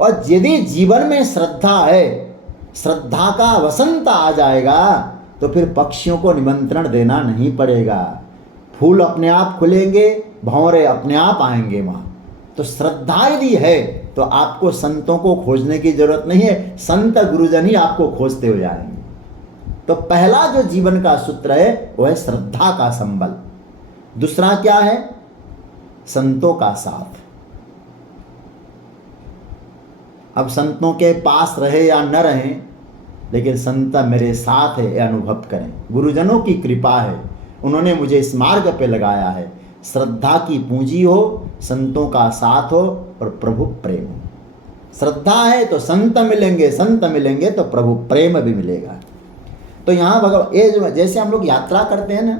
और यदि जीवन में श्रद्धा है, श्रद्धा का वसंत आ जाएगा, तो फिर पक्षियों को निमंत्रण देना नहीं पड़ेगा, फूल अपने आप खुलेंगे, भंवरे अपने आप आएंगे वहाँ। तो श्रद्धा यदि है तो आपको संतों को खोजने की जरूरत नहीं है, संत गुरुजन ही आपको खोजते हो जाएंगे। तो पहला जो जीवन का सूत्र है वो है श्रद्धा का संबल। दूसरा क्या है, संतों का साथ। अब संतों के पास रहे या न रहे, लेकिन संत मेरे साथ है, ये अनुभव करें। गुरुजनों की कृपा है, उन्होंने मुझे इस मार्ग पे लगाया है। श्रद्धा की पूंजी हो, संतों का साथ हो और प्रभु प्रेम हो। श्रद्धा है तो संत मिलेंगे, संत मिलेंगे तो प्रभु प्रेम भी मिलेगा। तो यहाँ भगवान ये जैसे हम लोग यात्रा करते हैं ना,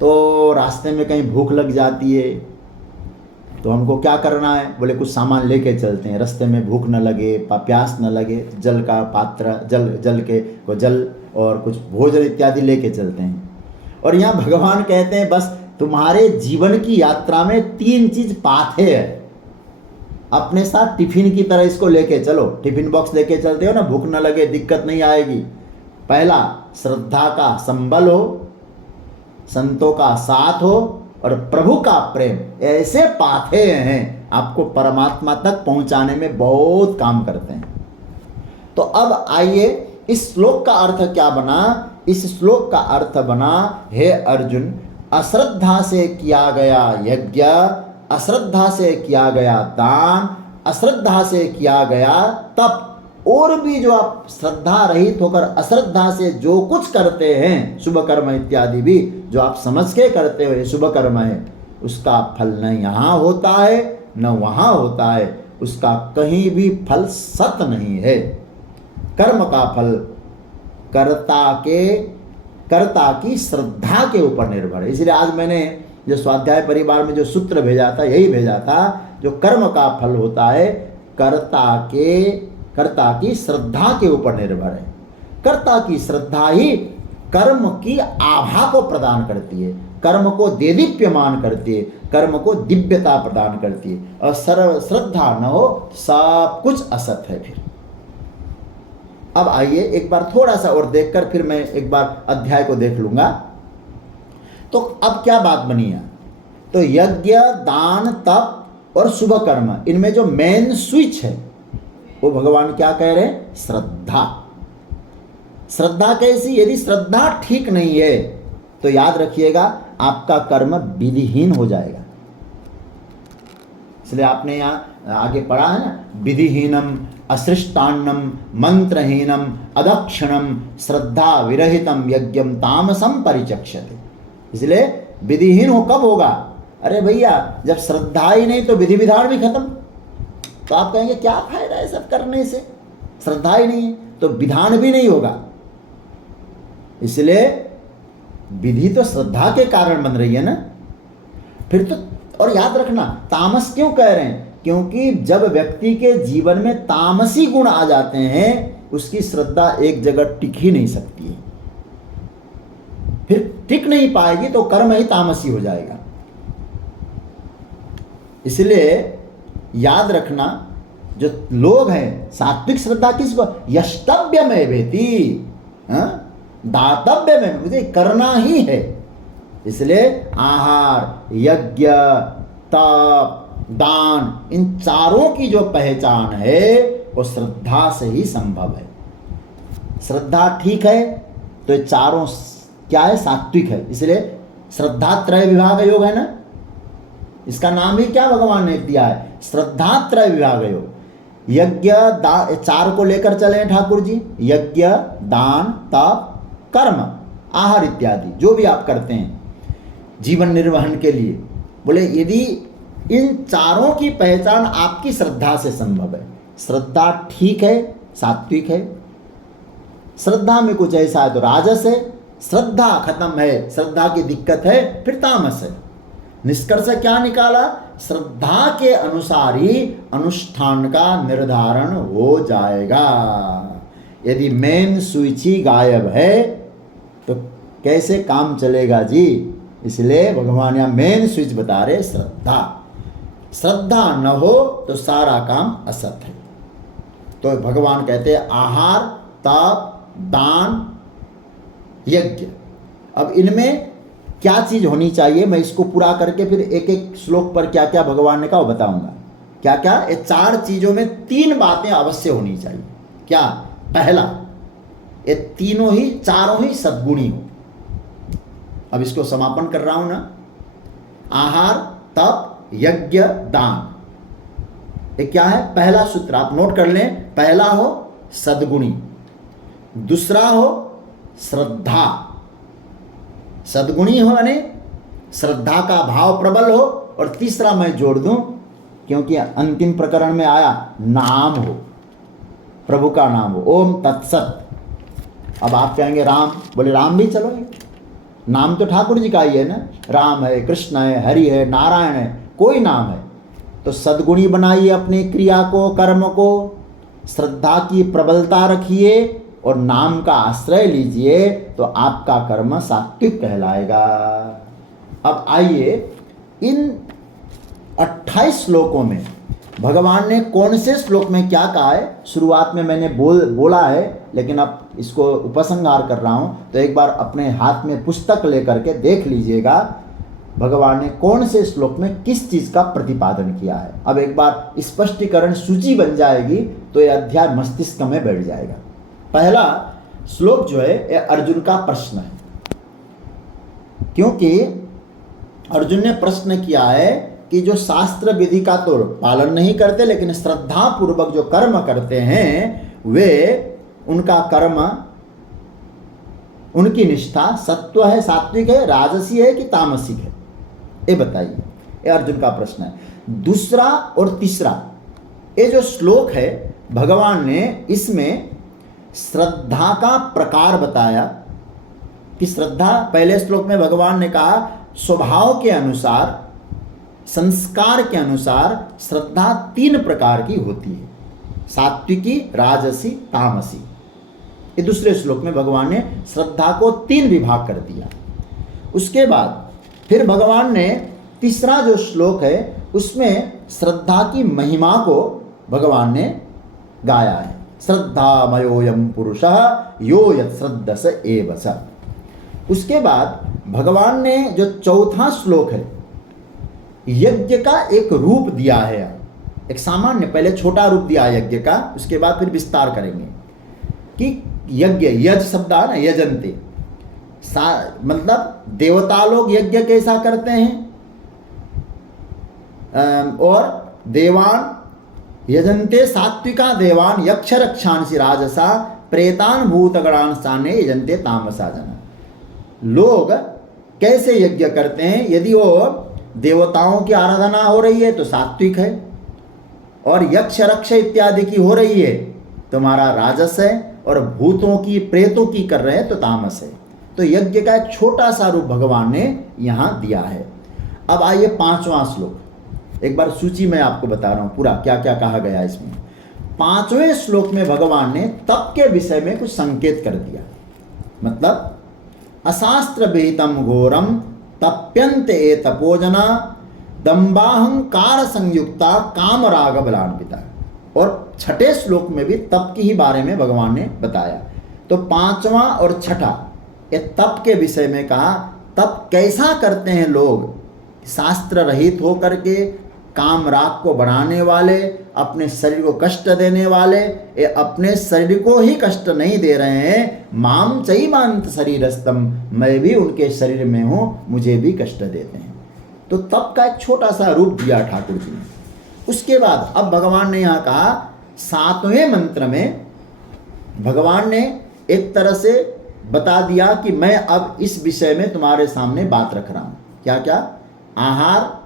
तो रास्ते में कहीं भूख लग जाती है तो हमको क्या करना है, बोले कुछ सामान लेके चलते हैं, रास्ते में भूख न लगे, प्यास न लगे, जल का पात्र, जल और कुछ भोजन इत्यादि लेके चलते हैं। और यहाँ भगवान कहते हैं बस तुम्हारे जीवन की यात्रा में 3 चीज पाथे है, अपने साथ टिफिन की तरह इसको लेके चलो। टिफिन बॉक्स लेके चलते हो ना, भूख न लगे, दिक्कत नहीं आएगी। पहला, श्रद्धा का संबल हो, संतों का साथ हो और प्रभु का प्रेम। ऐसे पाथे हैं आपको परमात्मा तक पहुंचाने में बहुत काम करते हैं। तो अब आइए, इस श्लोक का अर्थ क्या बना। इस श्लोक का अर्थ बना, हे अर्जुन, अश्रद्धा से किया गया यज्ञ, अश्रद्धा से किया गया दान, अश्रद्धा से किया गया तप, और भी जो आप श्रद्धा रहित होकर अश्रद्धा से जो कुछ करते हैं, शुभ कर्म इत्यादि भी जो आप समझ के करते हो ये शुभ कर्म है, उसका फल न यहाँ होता है न वहाँ होता है। उसका कहीं भी फल सत नहीं है। कर्म का फल कर्ता की श्रद्धा के ऊपर निर्भर है। इसलिए आज मैंने जो स्वाध्याय परिवार में जो सूत्र भेजा था, यही भेजा था, जो कर्म का फल होता है कर्ता की श्रद्धा के ऊपर निर्भर है। कर्ता की श्रद्धा ही कर्म की आभा को प्रदान करती है, कर्म को देदीप्यमान करती है, कर्म को दिव्यता प्रदान करती है। और श्रद्धा न हो सब कुछ असत है। फिर अब आइए एक बार थोड़ा सा और देखकर फिर मैं एक बार अध्याय को देख लूंगा। तो अब क्या बात बनी है? तो यज्ञ, दान, तप और शुभ कर्म, इनमें जो मेन स्विच है वो भगवान क्या कह रहे हैं? श्रद्धा। श्रद्धा कैसी? यदि श्रद्धा ठीक नहीं है तो याद रखिएगा आपका कर्म विधिहीन हो जाएगा। इसलिए आपने यहां आगे पढ़ा है ना, विधिहीनम असृष्टान्नम मंत्रहीनम अदक्षिणम श्रद्धा विरहितम यज्ञम तामसम परिचक्षते। इसलिए विधिहीन हो कब होगा? अरे भैया, जब श्रद्धा ही नहीं तो विधि विधान भी खत्म। तो आप कहेंगे क्या फायदा है सब करने से, श्रद्धा ही नहीं है तो विधान भी नहीं होगा। इसलिए विधि तो श्रद्धा के कारण बन रही है ना। फिर तो और याद रखना, तामस क्यों कह रहे हैं? क्योंकि जब व्यक्ति के जीवन में तामसी गुण आ जाते हैं उसकी श्रद्धा एक जगह टिक ही नहीं सकती है। फिर टिक नहीं पाएगी तो कर्म ही तामसी हो जाएगा। इसलिए याद रखना, जो लोग हैं सात्विक श्रद्धा किसको? यष्टव्य में वेति, दातव्य में, मुझे करना ही है। इसलिए आहार, यज्ञ, तप, दान, इन चारों की जो पहचान है वो श्रद्धा से ही संभव है। श्रद्धा ठीक है तो ये चारों क्या है? सात्विक है। इसलिए श्रद्धा त्रय विभाग योग है ना, इसका नाम ही क्या भगवान ने दिया है? श्रद्धा त्रय विभाग योग। यज्ञ, दान, चार को लेकर चले ठाकुर जी, यज्ञ, दान, तप, कर्म, आहार इत्यादि जो भी आप करते हैं जीवन निर्वहन के लिए। बोले यदि इन चारों की पहचान आपकी श्रद्धा से संभव है, श्रद्धा ठीक है, सात्विक है। श्रद्धा में कुछ ऐसा है तो राजस है, श्रद्धा खत्म है, श्रद्धा की दिक्कत है, फिर तामस है। निष्कर्ष क्या निकाला? श्रद्धा के अनुसार ही अनुष्ठान का निर्धारण हो जाएगा। यदि मेन स्विच ही गायब है तो कैसे काम चलेगा जी? इसलिए भगवान यहाँ मेन स्विच बता रहे, श्रद्धा। श्रद्धा न हो तो सारा काम असत है। तो भगवान कहते हैं आहार, तप, दान, यज्ञ। अब इनमें क्या चीज होनी चाहिए, मैं इसको पूरा करके फिर एक एक श्लोक पर क्या क्या भगवान ने कहा वो बताऊंगा। क्या क्या? ये चार चीजों में तीन बातें अवश्य होनी चाहिए। क्या? पहला, ये तीनों ही चारों ही सद्गुणी हो। अब इसको समापन कर रहा हूं ना, आहार, तप, यज्ञ, दान। ये क्या है? पहला सूत्र आप नोट कर लें। पहला हो सद्गुणी, दूसरा हो श्रद्धा, सद्गुणी हो यानी श्रद्धा का भाव प्रबल हो, और तीसरा मैं जोड़ दूं क्योंकि अंतिम प्रकरण में आया, नाम हो, प्रभु का नाम हो, ओम तत्सत। अब आप कहेंगे राम, बोले राम भी चलो, नाम तो ठाकुर जी का ही है ना, राम है, कृष्ण है, हरि है, नारायण है, कोई नाम है। तो सद्गुणी बनाइए अपनी क्रिया को, कर्म को, श्रद्धा की प्रबलता रखिए और नाम का आश्रय लीजिए तो आपका कर्म सात्विक कहलाएगा। अब आइए इन 28 श्लोकों में भगवान ने कौन से श्लोक में क्या कहा है। शुरुआत में मैंने बोला है, लेकिन अब इसको उपसंहार कर रहा हूं, तो एक बार अपने हाथ में पुस्तक लेकर के देख लीजिएगा भगवान ने कौन से श्लोक में किस चीज का प्रतिपादन किया है। अब एक बार स्पष्टीकरण सूची बन जाएगी तो यह अध्याय मस्तिष्क में बैठ जाएगा। पहला श्लोक जो है यह अर्जुन का प्रश्न है, क्योंकि अर्जुन ने प्रश्न किया है कि जो शास्त्र विधि का तो पालन नहीं करते लेकिन श्रद्धा पूर्वक जो कर्म करते हैं वे, उनका कर्म, उनकी निष्ठा सत्व है, सात्विक है, राजसी है कि तामसिक है, ये बताइए। ये अर्जुन का प्रश्न है। दूसरा और तीसरा ये जो श्लोक है भगवान ने इसमें श्रद्धा का प्रकार बताया कि श्रद्धा, पहले श्लोक में भगवान ने कहा स्वभाव के अनुसार, संस्कार के अनुसार श्रद्धा 3 प्रकार की होती है, सात्विकी, राजसी, तामसी। ये दूसरे श्लोक में भगवान ने श्रद्धा को 3 विभाग कर दिया। उसके बाद फिर भगवान ने तीसरा जो श्लोक है उसमें श्रद्धा की महिमा को भगवान ने गाया है। श्रद्धामयोऽयं पुरुषः यो यत् श्रद्धस एव स। उसके बाद भगवान ने जो चौथा श्लोक है यज्ञ का एक रूप दिया है, एक सामान्य, पहले छोटा रूप दिया यज्ञ का, उसके बाद फिर विस्तार करेंगे कि यज्ञ, यज शब्द है ना, यजन्ते, मतलब देवता लोग यज्ञ कैसा करते हैं, और देवान यजन्ते सात्विका देवान यक्ष रक्षांसि राजसा प्रेतान भूतगणान स्थाने यजन्ते तामसा जना। लोग कैसे यज्ञ करते हैं, यदि वो देवताओं की आराधना हो रही है तो सात्विक है, और यक्ष रक्ष इत्यादि की हो रही है तुम्हारा राजस है, और भूतों की प्रेतों की कर रहे हैं तो तामस है। तो यज्ञ का एक छोटा सा रूप भगवान ने यहाँ दिया है। अब आइए 5वां श्लोक, एक बार सूची में आपको बता रहा हूँ पूरा क्या क्या कहा गया इसमें। 5वें श्लोक में भगवान ने तप के विषय में कुछ संकेत कर दिया, मतलब अशास्त्र विहितम घोरम तप्यंत ए तपोजना दंबाहंकार संयुक्ता काम राग बलान्विता। और 6ठे श्लोक में भी तप की ही बारे में भगवान ने बताया। तो 5वां और 6ठा ये तप के विषय में कहा, तप कैसा करते हैं लोग, शास्त्र रहित होकर के, काम राग को बढ़ाने वाले, अपने शरीर को कष्ट देने वाले, ये अपने शरीर को ही कष्ट नहीं दे रहे हैं, माम चैवांत शरीरस्तम, मैं भी उनके शरीर में हूँ, मुझे भी कष्ट देते हैं। तो तप का एक छोटा सा रूप दिया ठाकुर जी ने। उसके बाद अब भगवान ने यहाँ कहा 7वें मंत्र में भगवान ने एक तरह से बता दिया कि मैं अब इस विषय में तुम्हारे सामने बात रख रहा हूँ। क्या क्या? आहार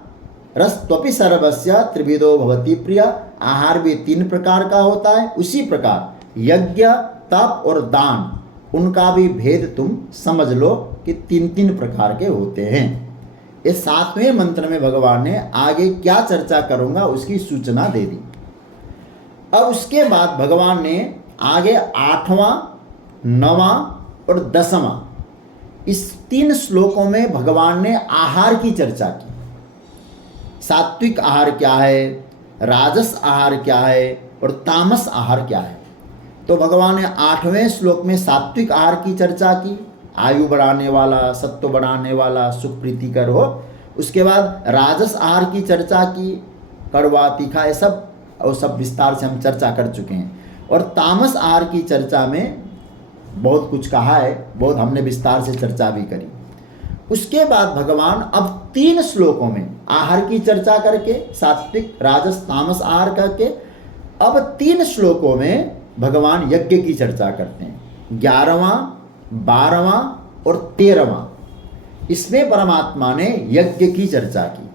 रसत्वपि सर्वस्य त्रिविधो भवति प्रिय। आहार भी 3 प्रकार का होता है, उसी प्रकार यज्ञ, तप और दान, उनका भी भेद तुम समझ लो कि 3-3 प्रकार के होते हैं। इस 7वें मंत्र में भगवान ने आगे क्या चर्चा करूंगा उसकी सूचना दे दी। अब उसके बाद भगवान ने आगे 8वां, 9वां और 10वां, इस 3 श्लोकों में भगवान ने आहार की चर्चा की। सात्विक आहार क्या है, राजस आहार क्या है और तामस आहार क्या है। तो भगवान ने 8वें श्लोक में सात्विक आहार की चर्चा की, आयु बढ़ाने वाला, सत्व बढ़ाने वाला, सुख प्रीतिकर हो। उसके बाद राजस आहार की चर्चा की, कड़वा, तीखा, ये सब और सब विस्तार से हम चर्चा कर चुके हैं। और तामस आहार की चर्चा में बहुत कुछ कहा है, बहुत हमने विस्तार से चर्चा भी करी। उसके बाद भगवान अब 3 श्लोकों में आहार की चर्चा करके, सात्विक, राजस, तामस आहार करके, अब 3 श्लोकों में भगवान यज्ञ की चर्चा करते हैं। 11वां, 12वां और 13वां, इसमें परमात्मा ने यज्ञ की चर्चा की।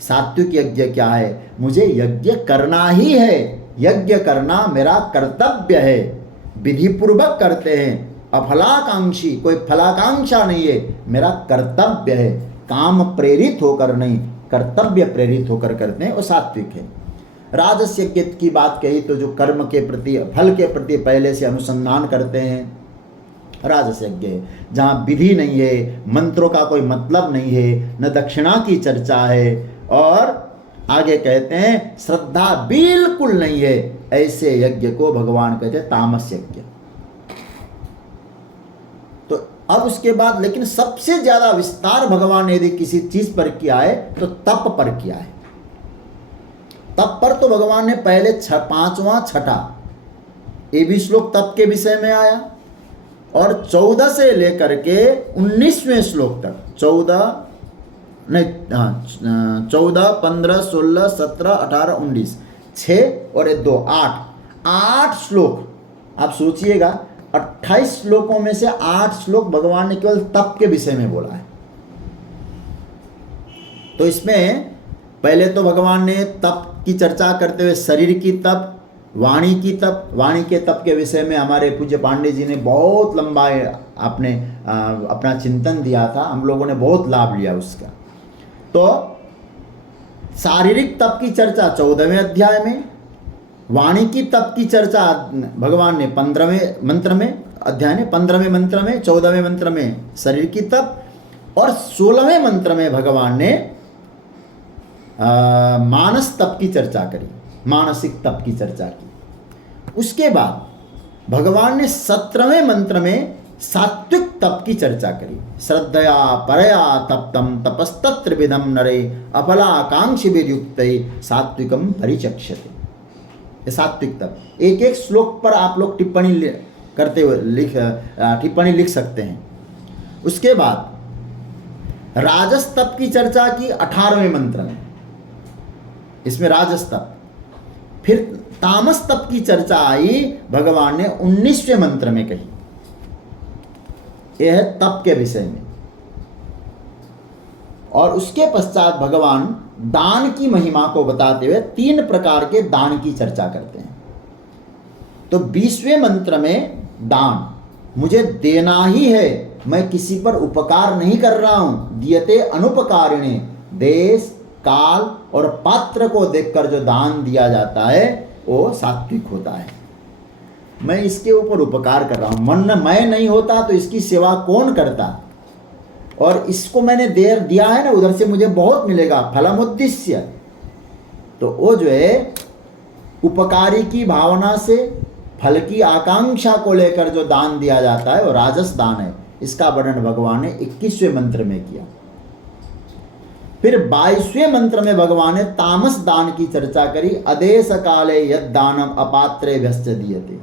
सात्विक यज्ञ क्या है, मुझे यज्ञ करना ही है, यज्ञ करना मेरा कर्तव्य है, विधि पूर्वक करते हैं, अफलाकांक्षी, कोई फलाकांक्षा नहीं है, मेरा कर्तव्य है, काम प्रेरित होकर नहीं, कर्तव्य प्रेरित होकर करते हैं, वो सात्विक है। राजस यज्ञ की बात कही तो जो कर्म के प्रति, फल के प्रति पहले से अनुसंधान करते हैं, राजस यज्ञ है। जहाँ विधि नहीं है, मंत्रों का कोई मतलब नहीं है, न दक्षिणा की चर्चा है, और आगे कहते हैं श्रद्धा बिल्कुल नहीं है, ऐसे यज्ञ को भगवान कहते हैं तामस यज्ञ। तो अब उसके बाद लेकिन सबसे ज्यादा विस्तार भगवान ने यदि किसी चीज पर किया है तो तप पर किया है। तप पर तो भगवान ने पहले 5वां, 6ठा ये भी श्लोक तप के विषय में आया, और 14 से लेकर के 19वें श्लोक तक, 14, 15, 16, 17, 18, 19, 6 और 2, 8 श्लोक। आप सोचिएगा 28 श्लोकों में से 8 श्लोक भगवान ने केवल तप के विषय में बोला है। तो इसमें पहले तो भगवान ने तप की चर्चा करते हुए शरीर की तप, वाणी की तप, वाणी के तप के विषय में हमारे पूज्य पांडे जी ने बहुत लंबा आपने अपना चिंतन दिया था, हम लोगों ने बहुत लाभ लिया उसका। तो शारीरिक तप की चर्चा 14वें अध्याय में, वाणी की तप की चर्चा भगवान ने 15वें मंत्र में, अध्याय ने 15वें मंत्र में, 14वें मंत्र में शरीर की तप, और 16वें मंत्र में भगवान ने मानस तप की चर्चा करी, मानसिक तप की चर्चा की। उसके बाद भगवान ने 17वें मंत्र में सात्विक तप की चर्चा करी। श्रद्धया परया तप्तम तपस्तत्रिविधम नरे अफलाकांक्षी वियुक्त सात्विकम परिचक्षते। ये सात्विक तप, एक एक श्लोक पर आप लोग टिप्पणी करते हुए टिप्पणी लिख सकते हैं। उसके बाद राजस तप की चर्चा की 18वें मंत्र में, इसमें राजस तप। फिर तामस तप की चर्चा आई, भगवान ने 19वें मंत्र में कही। यह है तप के विषय में। और उसके पश्चात भगवान दान की महिमा को बताते हुए 3 प्रकार के दान की चर्चा करते हैं। तो 20वें मंत्र में दान, मुझे देना ही है, मैं किसी पर उपकार नहीं कर रहा हूं। दियते अनुपकारिणे, देश काल और पात्र को देखकर जो दान दिया जाता है वो सात्विक होता है। मैं इसके ऊपर उपकार कर रहा हूं, मन मैं नहीं होता तो इसकी सेवा कौन करता, और इसको मैंने देर दिया है ना, उधर से मुझे बहुत मिलेगा, फलम उद्देश्य। तो वो जो है उपकारी की भावना से फल की आकांक्षा को लेकर जो दान दिया जाता है वो राजस दान है। इसका वर्णन भगवान ने 21वें मंत्र में किया। फिर 22वें मंत्र में भगवान ने तामस दान की चर्चा करी। अदेश काले यद दानम अपात्रे व्यस्त दीयते,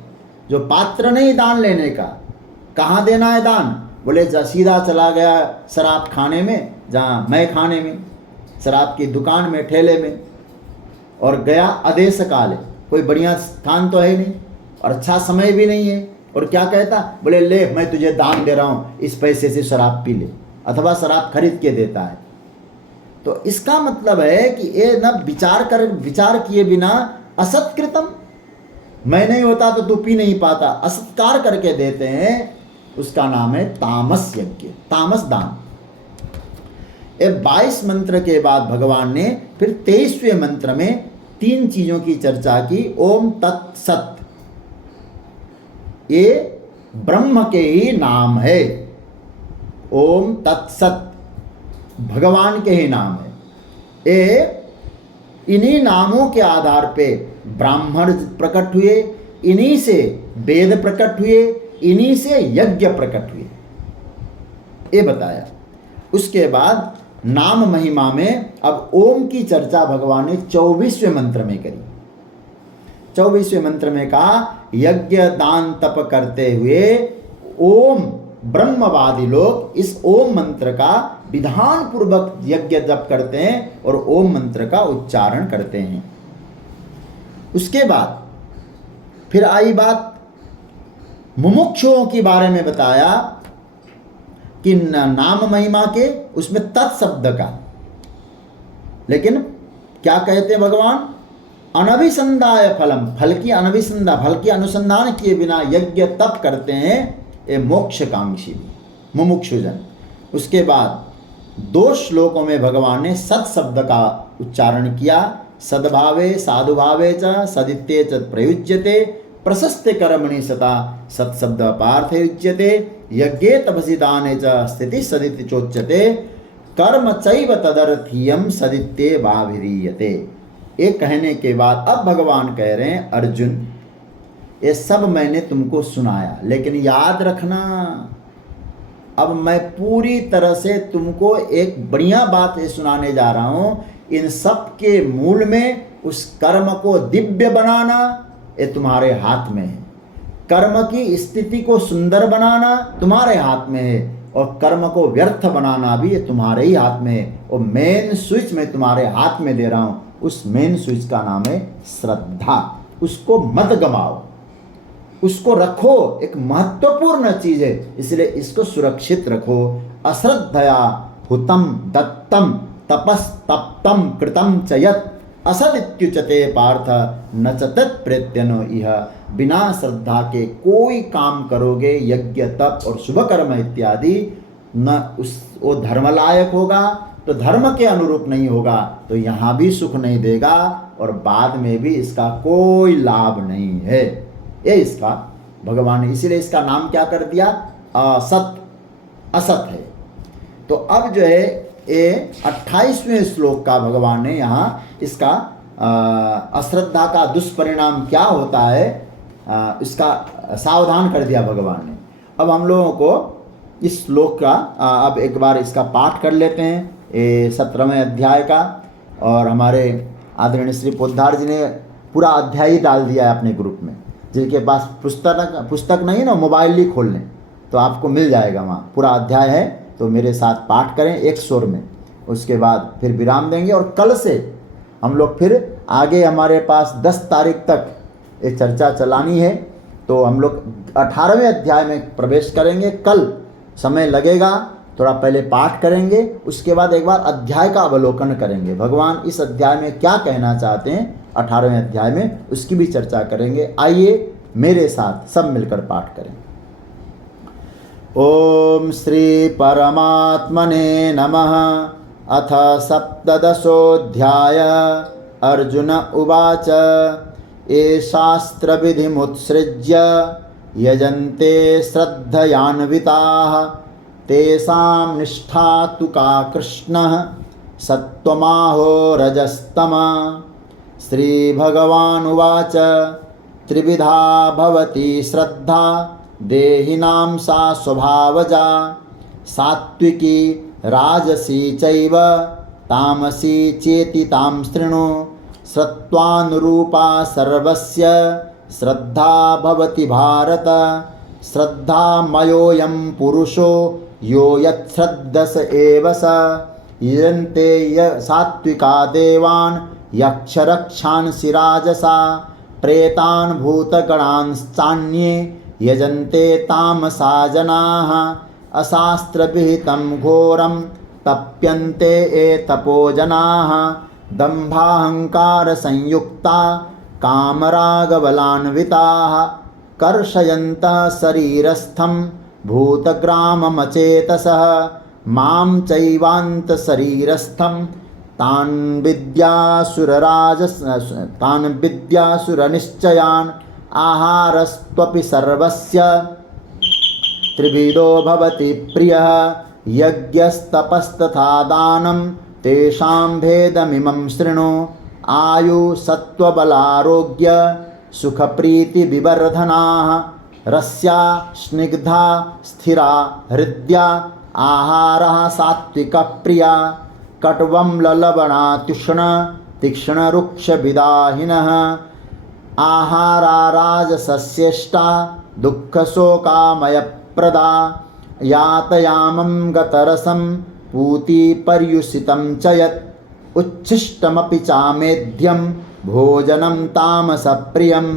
जो पात्र नहीं दान लेने का, कहाँ देना है दान, बोले सीधा चला गया शराब खाने में, जहाँ मैं खाने में, शराब की दुकान में, ठेले में, और गया अदेश काले, कोई बढ़िया स्थान तो है नहीं और अच्छा समय भी नहीं है, और क्या कहता, बोले ले मैं तुझे दान दे रहा हूँ, इस पैसे से शराब पी ले, अथवा शराब खरीद के देता है। तो इसका मतलब है कि ये न विचार किए बिना असत्कृतम, मैं नहीं होता तो तू पी नहीं पाता, असत्कार करके देते हैं, उसका नाम है तामस यज्ञ, तामस दान। 22 मंत्र के बाद भगवान ने फिर 23वें मंत्र में 3 चीजों की चर्चा की। ओम तत्सत, ये ब्रह्म के ही नाम है। ओम तत्सत भगवान के ही नाम है। ये इन्हीं नामों के आधार पे ब्राह्मण प्रकट हुए, इन्हीं से वेद प्रकट हुए, इन्हीं से यज्ञ प्रकट हुए, ये बताया। उसके बाद नाम महिमा में अब ओम की चर्चा भगवान ने 24वें मंत्र में करी। 24वें मंत्र में कहा, यज्ञ दान तप करते हुए ओम, ब्रह्मवादी लोग इस ओम मंत्र का विधान पूर्वक यज्ञ जप करते हैं और ओम मंत्र का उच्चारण करते हैं। उसके बाद फिर आई बात मुमुक्षुओं के बारे में, बताया कि नाम महिमा के उसमें तत्शब्द का, लेकिन क्या कहते हैं भगवान, अनभिसंधाय फलम, फल की अनुसंधान किए बिना यज्ञ तप करते हैं, ये मोक्षकांक्षी मुमुक्षुजन। उसके बाद 2 श्लोकों में भगवान ने सत शब्द का उच्चारण किया। सद्भावे साधुभावे च सदित्ये च प्रयुज्यते, प्रशस्ते कर्मणि सता सत्शब्द पार्थ युज्यते, यज्ञे तपसि दाने च स्थिति सदिति चोच्यते, कर्म चैव तदर्थीयम सदित्ये वाभिरीयते। ये कहने के बाद अब भगवान कह रहे हैं, अर्जुन ये सब मैंने तुमको सुनाया, लेकिन याद रखना अब मैं पूरी तरह से तुमको एक बढ़िया बात ये सुनाने जा रहा हूँ। इन सब के मूल में उस कर्म को दिव्य बनाना ये तुम्हारे हाथ में है, कर्म की स्थिति को सुंदर बनाना तुम्हारे हाथ में है, और कर्म को व्यर्थ बनाना भी ये तुम्हारे ही हाथ में है। और मेन स्विच मैं तुम्हारे हाथ में दे रहा हूँ, उस मेन स्विच का नाम है श्रद्धा। उसको मत गमाओ, उसको रखो, एक महत्वपूर्ण चीज है, इसलिए इसको सुरक्षित रखो। अश्रद्धया हुतम दत्तम तपस्तप्तं कृतं च यत् असदित्युच्यते पार्थ न च तत्प्रेत्यनो इह। बिना श्रद्धा के कोई काम करोगे, यज्ञ तप और शुभ कर्म इत्यादि, न वो धर्म लायक होगा, तो धर्म के अनुरूप नहीं होगा, तो यहाँ भी सुख नहीं देगा और बाद में भी इसका कोई लाभ नहीं है। ये इसका भगवान ने इसीलिए इसका नाम क्या कर दिया, असत, असत है। तो अब जो है ये 28वें श्लोक का भगवान ने यहाँ इसका अश्रद्धा का दुष्परिणाम क्या होता है इसका सावधान कर दिया भगवान ने। अब हम लोगों को इस श्लोक का अब एक बार इसका पाठ कर लेते हैं, ये 17वें अध्याय का। और हमारे आदरणीय श्री पोद्दार जी ने पूरा अध्याय ही डाल दिया है अपने ग्रुप में। जिनके पास पुस्तक नहीं ना, मोबाइल ही खोल लें तो आपको मिल जाएगा, वहाँ पूरा अध्याय है। तो मेरे साथ पाठ करें एक स्वर में, उसके बाद फिर विराम देंगे और कल से हम लोग फिर आगे, हमारे पास 10 तारीख तक ये चर्चा चलानी है। तो हम लोग 18वें अध्याय में प्रवेश करेंगे। कल समय लगेगा, थोड़ा पहले पाठ करेंगे, उसके बाद एक बार अध्याय का अवलोकन करेंगे। भगवान इस अध्याय में क्या कहना चाहते हैं 18वें अध्याय में, उसकी भी चर्चा करेंगे। आइए मेरे साथ सब मिलकर पाठ करें। ओम श्री परमात्मने नमः। अथ सप्तदशोऽध्याय। अर्जुन उवाच ये शास्त्रविधिमुत्सृज्य यजन्ते श्रद्धयान्विताः तेषां निष्ठा तु का कृष्णः सत्त्वमाहो रजस्तमः। श्रीभगवानुवाच त्रिविधा भवति श्रद्धा देहिनां सा स्वभावजा सात्विकी राजसी चैव तामसी चेति तां शृणु। सत्त्वानुरूपा सर्वस्य श्रद्धा भवति भारत। श्रद्धामयोऽयं पुरुषो यो यच्छ्रद्धस एव स। यजन्ते सात्विका देवान् यक्षरक्षांसि राजसा प्रेतान् भूतगणांश्चान्ये यजन्ते तामसा जनाः। अशास्त्रविहितं घोरं तप्यन्ते ये तपो जनाः। दम्भाहंकारसंयुक्ता कामरागबलान्विताः कर्षयन्तः शरीरस्थं भूतग्राममचेतसः। मां चैवान्तशरीरस्थं तान् विद्यासुरनिश्चयान्। आहारस्त्वपि सर्वस्य त्रिविधो भवति प्रियः। यज्ञस्तपस्तथा दानं तेषां भेदमिमं शृणु। आयु सत्त्वबलारोग्य सुखप्रीतिविवर्धनाः। रस्या स्निग्धा स्थिरा हृद्या आहारः सात्विकप्रिया। कट्वम्ललवणात्युष्ण तीक्ष्णरुक्षविदाहिनः। आहारा राजसस्येष्टा दुःखशोकामयप्रदा। यातयामं गतरसं पूतिपर्युषितं च यत्। उच्छिष्टमपि चामेध्यं भोजनं तामसप्रियं।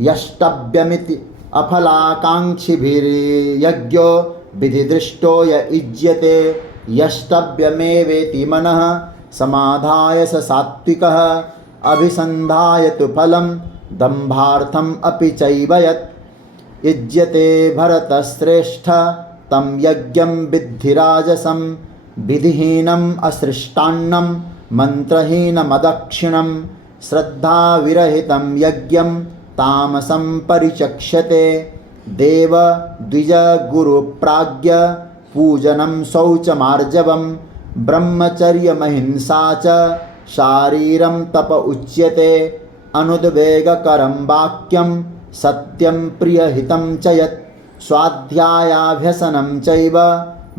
यष्टव्यमिति अफलाकाङ्क्षिभिर्यज्ञो विधिदृष्टो य युज्यते। यष्टव्यमेवेति मनः समाधाय स सात्विकः। अभिसन्धाय तु फलं दम्भार्थम् अपि चैव यत्। युज्यते भरतश्रेष्ठ तं यज्ञं विद्धि राजसं। विधिहीनम् असृष्टान्नं मन्त्रहीनमदक्षिणं। श्रद्धाविरहितं यज्ञं तामसं परिचक्ष्यते। देव द्विज गुरुप्राज्ञ पूजनं शौचमार्जवं। ब्रह्मचर्यमहिंसा च शारीरं तप उच्यते। अनुद्वेगकरं वाक्यं सत्यं प्रियहितं च यत्। स्वाध्यायाभ्यसनं चैव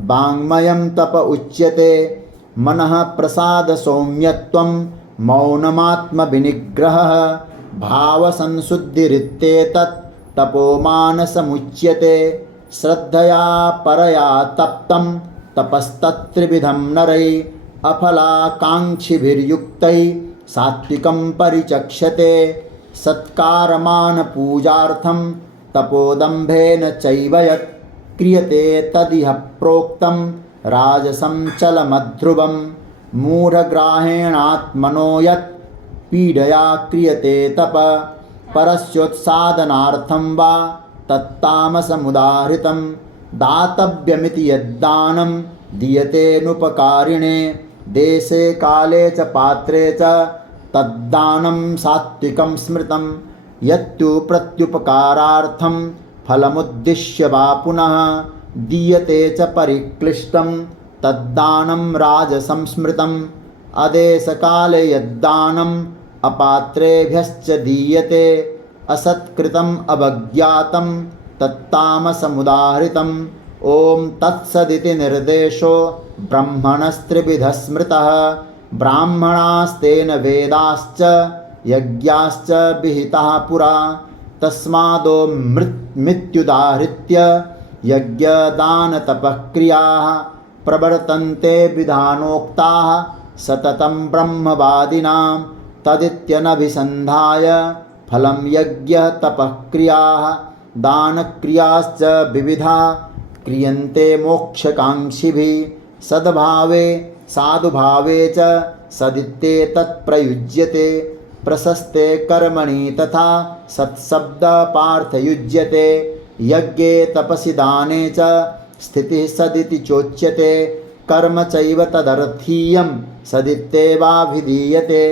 वाङ्मयं तप उच्यते। मनः प्रसादसौम्यत्वं मौनमात्मविनिग्रहः। भावसंशुद्धिरित्येतत् तपोमानसमुच्यते। श्रद्धया परया तप्तं तपस्तत्त्रिविधं नरै। अफलाकाङ्क्षिभिर्युक्तै सात्विकं परिचक्ष्यते। सत्कारमानपूजार्थं तपोदम्भेन चैव यत्। क्रियते तदिह प्रोक्तं राजसं चलमध्रुवं। मूढग्राहेणात्मनो यत् पीडया क्रियते तप परस्योत्सादनार्थं वा तत्तामसमुदाहृतं दातव्यमिति यद्दानं दीयतेनुपकारिणे देशे काले च पात्रे च तद्दानं सात्विकं स्मृतं यत्तु प्रत्युपकारार्थं फलमुद्दिश्य वा पुनः दीयते च परिक्लिष्टं तद्दानं राजसं स्मृतम् अदेशकाले यद्दानम् अपात्रेभ्यश्च दीयते असत्कृतम् अवज्ञातं तत्तामसमुदाहृतम् ॐ तत्सदिति निर्देशो ब्रह्मणस्त्रिविधः स्मृतः ब्राह्मणास्तेन वेदाश्च यज्ञाश्च विहिताः पुरा तस्मादो मृत्युदाहृत्य यज्ञदानतपःक्रियाः प्रवर्तन्ते विधानोक्ताः सततं ब्रह्मवादिनां तदित्यनभिसन्धाय फलं यज्ञः तपःक्रियाः दानक्रियाश्च विविधा क्रियन्ते मोक्षकाङ्क्षिभिः सद्भावे साधुभावे च सदित्येतत् प्रयुज्यते प्रशस्ते कर्मणि तथा सत्शब्दपार्थयुज्यते यज्ञे तपसि दाने च स्थितिः सदिति चोच्यते कर्म चैव तदर्थीयं सदित्येवाभिधीयते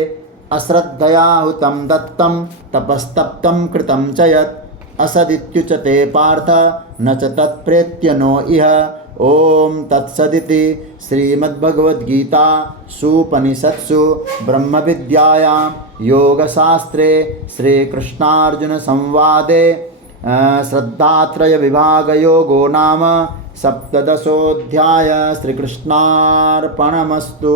अश्रद्धया हुतं दत्तं तपस्तप्तं कृतं च यत् असदित्युच्यते पार्थ न च तत्प्रेत्य नो इह ॐ तत्सदिति श्रीमद्भगवद्गीतासूपनिषत्सु ब्रह्मविद्यायां योगशास्त्रे श्रीकृष्णार्जुनसंवादे श्रद्धात्रयविभागयोगो नाम सप्तदशोऽध्यायः। श्रीकृष्णार्पणमस्तु।